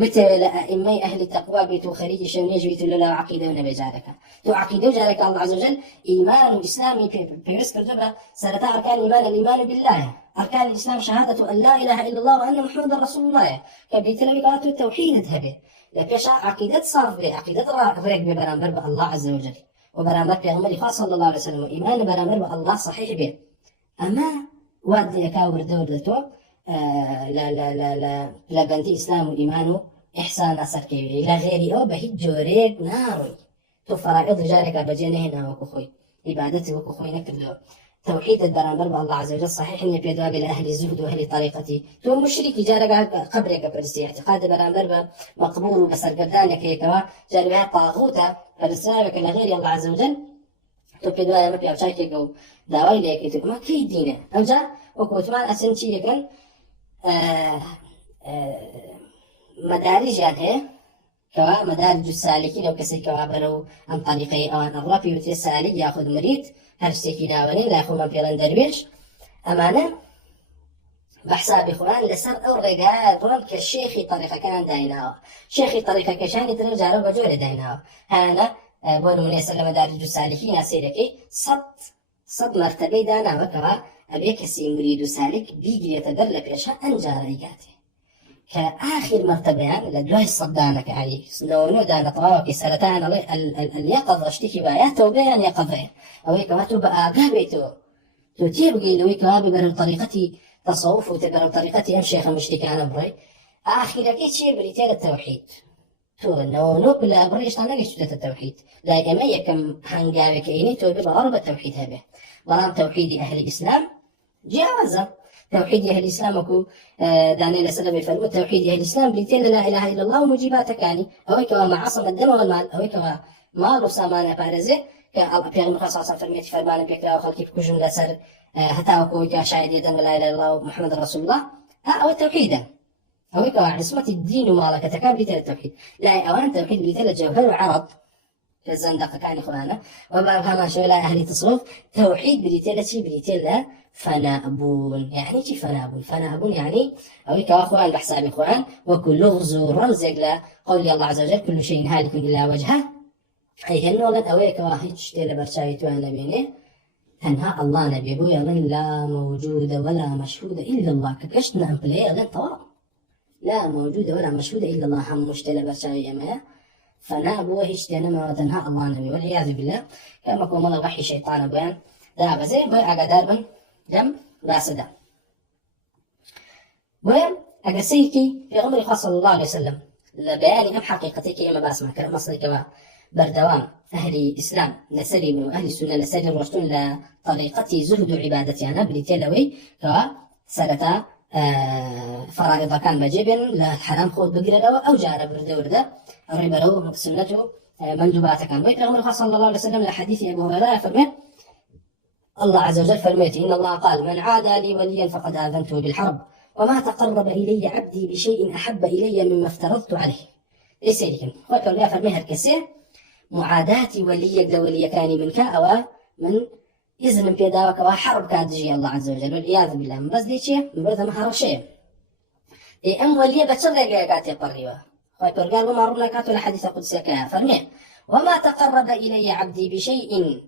بتەوێ لە ئەئیمەی ئەهلی تەقوا بیت و خەریکی شەونێژ بیت و لەلاو عەقیدە و نەبێ جارەکە تۆ عەقیدە و جارێکە الله عز وجل ئیمان و ئیسلامی پێویست کردو بە سەرەتا ئەرکانی ئیمان الإيمان بالله أركان الإسلام شهادة أن لا إله إلا الله وأن محمد رسول الله كبيت لك قالت التوحيد هبه لكش عقيدة صاف به عقيدة ريق ببرامبر الله عز وجل وبرامبر بيغمر صلى الله عليه وسلم وإيمان برامبر الله صحيح به أما واد يكاور دورته لا لا لا لا لا بنتي إسلام وإيمان إحسان أثر كبير لا غيري أو بهيج جوريك نار تو فرائض جارك بجينه هنا وكخوي عبادته وكخوي نكردو توحيد البرامبر بالله عز وجل صحيح إن بيدوا بأهل الزهد وأهل طريقتي تو مشرك جارك قبرك برسي اعتقاد برامبر مقبول بسر قردانك هيكوا جاربها طاغوتا فرسالك لغير الله عز وجل تو بيدوا مبيع وشايكي قو داوي ليك تو ما كي دينه أوجا وكوتمان أسنشي لكن مدارج يعني كوا مدارج السالكين أو كسي كوا برو عن طريقي أو عن الربي وتي السالك يأخذ مريد هرشتكي داونين لا يأخذ من فيران درويش أمانة بحساب إخوان لسر أو رجال كالشيخي طريقة كان داينها شيخي طريقة كشان يترجع له بجول داينها هانا بقول من يسلم مدارج السالكين أسيركي صد مرتبة دانا وكوا أبي كسي مريد سالك بيجي يتدرب يشاء أنجار ريقاته كآخر مرتبة لدواي الصدانك عليه نونو دانا طواوكي سرطان اليقظ اشتكي بايات وبيان يقظه أو يكواتو بقى قابيتو تو تيبقي لو يكوابي برو طريقتي تصوف وتبرو طريقتي أم شيخ مشتكي أنا بري آخر كي تشير بريتير التوحيد تو نونو بلا بريش تناقش التوحيد لا إما يكم هنقابي كيني تو بغرب التوحيد هبه ورام توحيد أهل الإسلام جاوزه توحيد أهل الإسلام وكو داني لسلم يفرمو توحيد أهل الإسلام بلتين لا إله إلا الله ومجيبات كاني أو كوا معصم الدم والمال أو كوا مال وسامان بارزه كأبيغ مخصصا فرميتي فرمان بيكرا وخلقي بكوجن لسر حتى وكو كشاهد يدن لا إله إلا الله ومحمد رسول الله أو التوحيد أو كوا عصمة الدين ومالك تكاب بلتين التوحيد لا أوان توحيد بلتين الجوهر وعرض في الزندقة كان إخوانا وما فهمان شو لا أهل تصوف توحيد بلتين لا فنابون يعني شي فنابون يعني أو كأخوان بحساب إخوان وكل غزو رمز لا قول الله عز وجل كل شيء هالك إلا وجهه أي هن ولد أو كواحد تشتري برشايت وأنا بينه تنها الله نبي أبو يلن لا موجود ولا مشهود إلا الله ككشتنا أمبلي يلن طوال لا موجود ولا مشهود إلا الله هم مشتري برشايت ما فنابو هشتنا ما تنها الله نبي والعياذ بالله كما قال الله وحي شيطان بيان دا بزي بي أقدار بن جم باسدا وين أقسيكي في عمر صلى الله عليه وسلم لبيان أم حقيقتك إما باسمع كلام مصري بردوام أهل إسلام نسري من أهل السنة نسري الرشتون لطريقة زهد عبادتي أنا بلتلوي كوا سرتا فرائض كان مجيبا للحرام خود بقرة أو جار برده الربا سنته مندوبات كان بيت عمر صلى الله عليه وسلم لحديث أبو هريرة فرمي الله عز وجل فرميت إن الله قال من عادى لي وليا فقد آذنته بالحرب وما تقرب إلي عبدي بشيء أحب إلي مما افترضت عليه ليس لكن وكر لا فرميها الكسير معاداتي وليك ولي كاني منك أو من إذن بيداوك وحرب كادجي الله عز وجل والعياذ بالله من بس دي شيء من بس ما حرب شيء أم ولي بتشر كاتي قريبا وكر قال وما ربنا كاتو لحديث قدسك فرميه وما تقرب إلي عبدي بشيء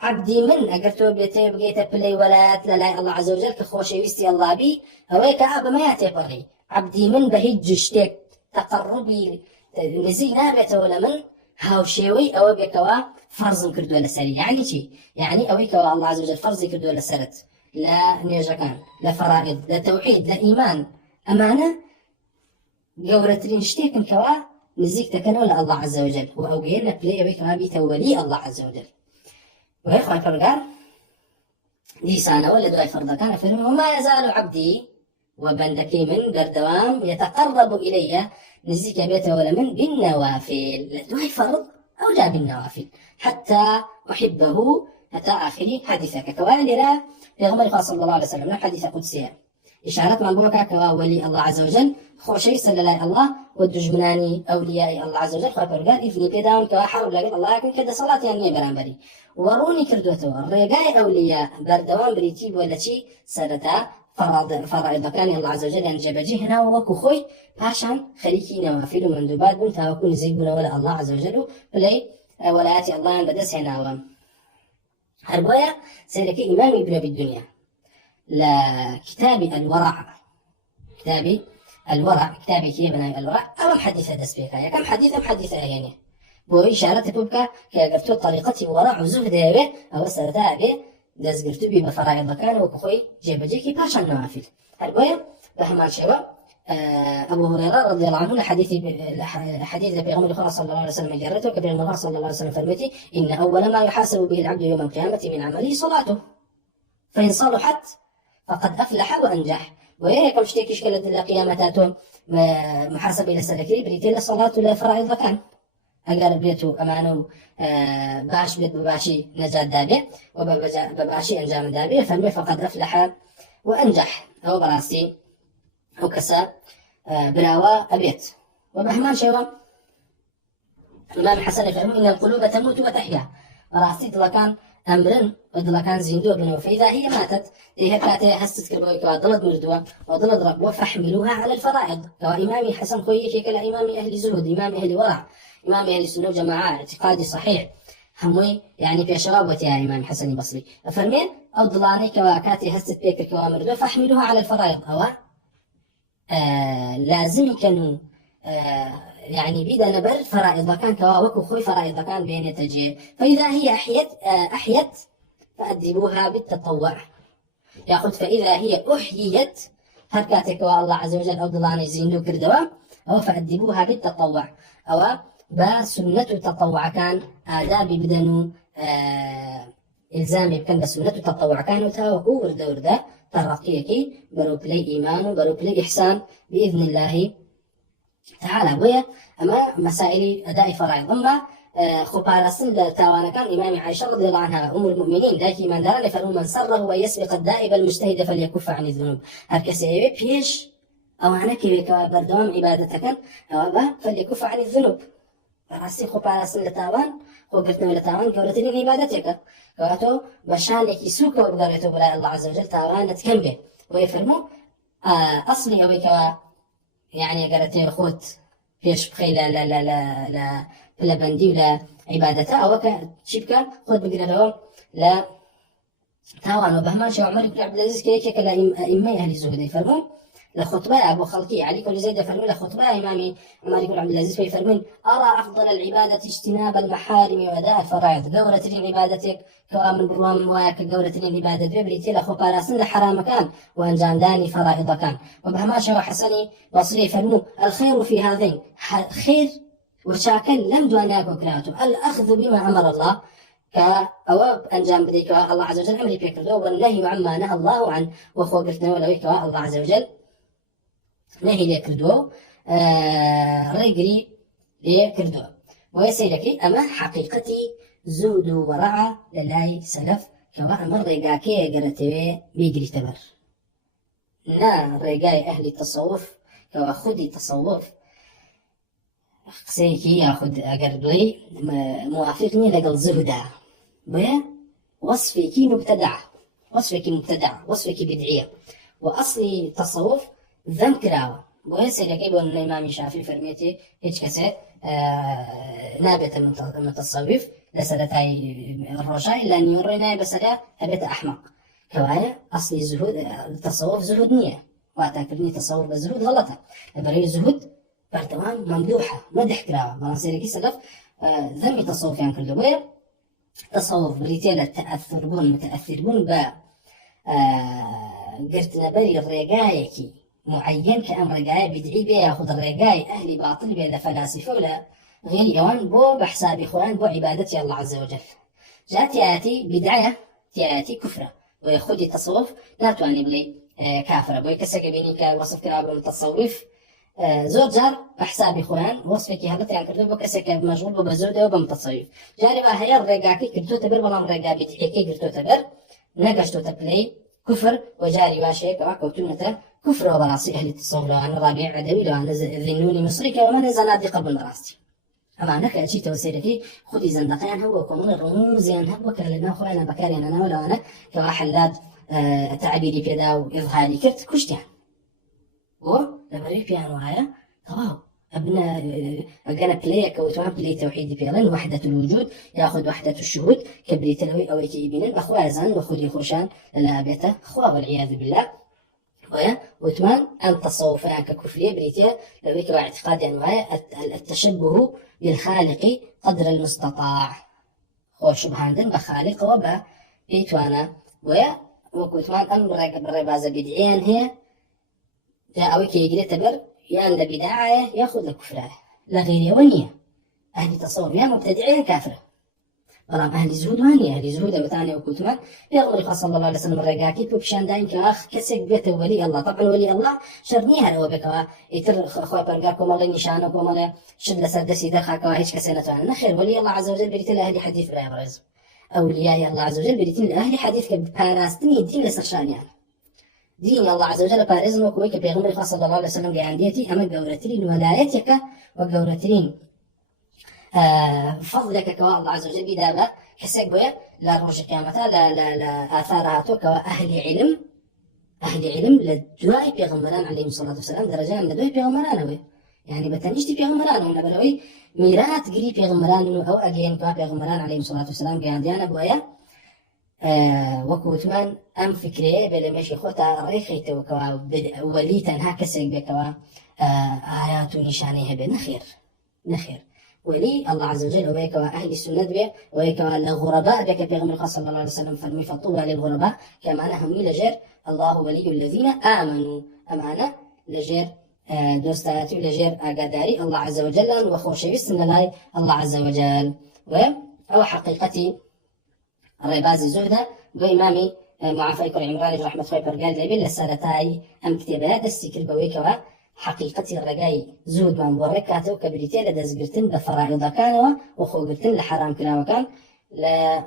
عبدي من أقرتو بيتي بقيت بلي ولات لا الله عز وجل كخوشي ويستي الله بي هويك أبا ما يتقري عبدي من بهج شتك تقربي نزي نابته ولا من هاو شێوەی ئەوە بێکەوە فەرزم کردووە لەسەری، یعنی چی؟ یعنی ئەوەی کەەوە الله عز وجل فەرزی کردووە لەسەرت لە نوێژەکان، لە فەرائید، لە تەوحید، لە ئیمان، ئەمانە گەورەترین شتێکن کەوا نزیک دەکەنەوە لە الله عز وجل و ئەو گەیەنە پلەی ئەوەی کەوا بیتە وەلی الله عز وجل. وهي خوای پەروەردگار دیسانەوە لە دوای فەرضەکانە فەرمووی وما يزال عبدي وبندكي من بردوام يتقرب إلي نزيك بيته ولا من بالنوافل لدواي فرض أو لا بالنوافل حتى أحبه حتى آخر حديثك كوالي لا يغمر صلى الله عليه وسلم حديث قدسية إشارة من بوكا كوا ولي الله عز وجل خوشي صلى الله الله والدجمناني أولياء الله عز وجل خواه فرقال إذني بيداون كوا حرب لقد الله لكن كده صلاة يعني برانبري وروني كردوته الرقاء أولياء بردوام بريتيب ولا شي سرتا فرائض كان الله عز وجل أن جبجي هنا وكو خوي باشان خليكي نوافل ومندوبات بنت وكون زيبنا ولا الله عز وجل بلي ولايات الله بدس هنا هربويا سيدك إمام ابن أبي الدنيا لكتاب الورع، كتابي الورع، كتابي كي بنا الورع أو حديث دسبيكا كم حديث يعني بو إشارة بوبكا كأجرتو طريقتي ورع وزهد به أو سرتها به دز قرتو بي بفرائض كان وكخوي جيبجيكي باشا النوافل هربويا بهما شباب أبو هريرة رضي الله عنه الحديث بيغمر الله صلى الله عليه وسلم جرته كبير النبي صلى الله عليه وسلم فرمتي إن أول ما يحاسب به العبد يوم القيامة من عمله صلاته فإن صلحت فقد أفلح وأنجح. وهيك مشتيكش كلا قيامتاتهم محاسب إلى سلكري بريتي للصلاة ولا فرائض كان أقارب بيتو أمانو باش بيت بباشي نجاة دابي وبباشي أنجام دابي فرمي فقد أفلح وأنجح أو براسي أو كسا براوا أبيت وبهمان شيئا الإمام حسن فرمي إن القلوب تموت وتحيا براسي دلكان أمرن ودلكان زندو بنو فإذا هي ماتت هي كاتي حست كربوي كوادلت مردوة وضلت ربوة فاحملوها على الفرائض كوا إمامي حسن خويك كلا إمامي أهل زهد إمامي أهل ورع إمام أهل السنة والجماعة اعتقادي صحيح هموي يعني في شبابتي يا إمام حسن البصري فرمين أو ضلاني كواكاتي هستت بيك كوامر فاحملوها على الفرائض أو لازم كانوا يعني بيدا نبر فرائض كان كواوك وخوي فرائض كان بين تجي فإذا هي أحيت فأدبوها بالتطوع ياخذ فإذا هي أحيت هكاتك الله عز وجل أو ضلاني زينو كردوا أو فأدبوها بالتطوع أو بسنة تطوع كان آداب بدنو إلزامي بكن بسنة تطوع كان وتاوكو وردا ترقيكي بروك لي إيمان وبروك لي إحسان بإذن الله تعالى ويا أما مسائل أداء فرائض أما خبارسن لتاوانا كان إمام عائشة رضي الله عنها أم المؤمنين داكي من دارني فهو من سره ويسبق الدائب المجتهد فليكف عن الذنوب هركسي بيش أو أنا كيف بردوام عبادتك أو فليكف عن الذنوب راسي خبارسن لتاوان وقلتنا لتاوان كورتني عبادتك كورتو بشانك يسوك وبقريتو بلا الله عز وجل تاوان نتكمبه ويفرمو أصلي أوي كوا يعني قالت خوت فيش بخيل لا لا لا لا لا لا بندي ولا عبادته أو كشبكة خود بقرره لا تاوان وبهمان شو عمر بن عبد العزيز كيك كلا إمام أهل الزهد يفرمون لخطبة أبو خلقي علي كل زيد يفرمون لخطبة إمامي عمر بن عبد العزيز فيفرمون أرى أفضل العبادة اجتناب المحارم وأداء الفرائض قورة عبادتك كوامن بروام وياك قورة العبادة ببريتي لخطبة راسن لحرام كان وأنجان داني فرائض كان وبهما شو حسني بصري فرمون الخير في هذين خير وشاكل لم دوناك وكراته الأخذ بما أمر الله كأواب أنجام بديك الله عز وجل أمري بيكردو والنهي عما نهى الله عنه وخو قلتنا ولويك الله عز وجل نهي ليكردو ريقري ليكردو ويسيلك أما حقيقتي زود ورعى لله سلف كوا أمر ريقاكي قرتوي بيقري تبر نا ريقاي أهل التصوف كوا خدي تصوف قسيكي ياخد أقربلي موافقني لقل زهدا بيا وصفك مبتدع وصفك بدعية وأصلي تصوف ذم كراوة بويا سيلكي بون الإمام الشافعي فرميتي هيك كسي نابت المتصوف لسدتاي الرجاء إلا أن يورينا بسدا هبت أحمق كوايا أصلي زهود التصوف زهود نية وأتاكرني تصوف بزهود غلطة بري زهود بردوان ممدوحة مدح كراوة مناصيركي سلف ذمي تصوف يعني كردو بويا تصوف بريتيلا تأثر بون متأثر بون با قرت نبري الرقايكي معين كأم رقاي بدعي بيه ياخذ الرقاي أهل باطل بيه لفلاسفة ولا غير يوان بو بحساب إخوان بو عبادة الله عز وجل. جاءت ياتي بدعية تياتي كفرة ويخذ التصوف لا تواني بلي كافرة بو يكسك بيني كوصف كراب المتصوف زور جار بحساب إخوان وصفك هذا يعني كردو بو كسك مشغول بزودة وبمتصوف جاري وهي الرقاكي كردو تبر بلام رقا بدعيكي كردو تبر نقشتو تبلي كفر وجاري واشيك وكوتونة كفر وبراسي أهل التصوف لو أنا رابع عدوي لو أنا ذنوني مصري كوما زنادقة بالمراسي أما أنا كأشي توسيركي خذي زندقيان هو كمون الرموزيان هو كلنا أنا بكاري أنا ولا أنا كواحد تعبيري كذا وإظهاري كرت كشتيان لما ريب بيانو هاي طواو أبنا أجانا بلاي كوتوان بلاي توحيد بيلان وحدة الوجود يأخذ وحدة الشهود كبريت لوي أو يكيبين أخوازن وخذي خوشان للابيته أخوا والعياذ بالله ويا وتمان أن تصوف ككفرية بريتيا لويك واعتقاد أنواع التشبه بالخالق قدر المستطاع هو شبهاندن بخالق وبا بيتوانا ويا وكتمان أمر بالربازة بدعيان هي جاء ويك يجري تبر يان بدعاية يأخذ الكفرة لا غير ونية أهل تصوف يا مبتدعين كافرة بلام أهل زهود وانية أهل زهود وثانية وكتمان بيغمر صلى الله عليه وسلم الرقاكي ببشان داين كأخ كسك بيت ولي الله طبعا ولي الله شرنيها لو بكوا يتر خوي برقاكم الله نشانكم الله شد سردسي دخاكوا هيش كسنة نخير ولي الله عز وجل بريت الأهل حديث لا يبرز أولياء الله عز وجل بريت الأهل حديث كباراستني الدين لسرشان يعني دين الله عز وجل بارزنا وكويك بيغمر صلى الله عليه وسلم عنديتي أما جورتين ولايتك وجورتين فضلك كوا الله عز وجل بدابة كسبوية لا روج قيامتها لا آثارها توك أهل علم لدواء بيغمران عليهم الصلاة والسلام درجان لدواء بيغمران يعني بتنجتي بيغمران ونبروي ميرات قري بيغمران أو أجين كوا بيغمران عليهم الصلاة والسلام قيانديانا بويا وكوتمان أم فكرة بلمشي خوتا ريخيت وكوا وليتا هكسك بكوا آيات نشانيها بنخير ولي الله عز وجل ويك أهل السنة به ويك الغرباء بك بيغمر صلى الله عليه وسلم فرمي فطوبى للغرباء كما أنا همي لجر الله ولي الذين آمنوا أمانة لجر دوستاتي لجر أقداري الله عز وجل وخوشي بسم الله عز وجل أو حقيقتي الرباز الزهدة بإمامي معافى كل عمران رحمة الله برقاد لبيل لسالتاي أم كتابات السكر بويكوا حقيقتي الرجاي زود من بركاته كبريتي لدز قرتن بفرائض كانوا وخو قرتن لحرام كنا وكان لا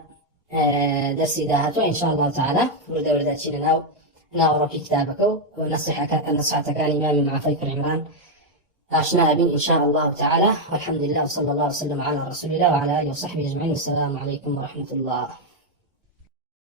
درسي داهتو إن شاء الله تعالى ورد شينا ناو في كتابك ونصيحتك كان إمامي معافى كل عمران عشنا بين إن شاء الله تعالى والحمد لله وصلى الله وسلم على رسول الله وعلى آله وصحبه أجمعين والسلام عليكم ورحمة الله.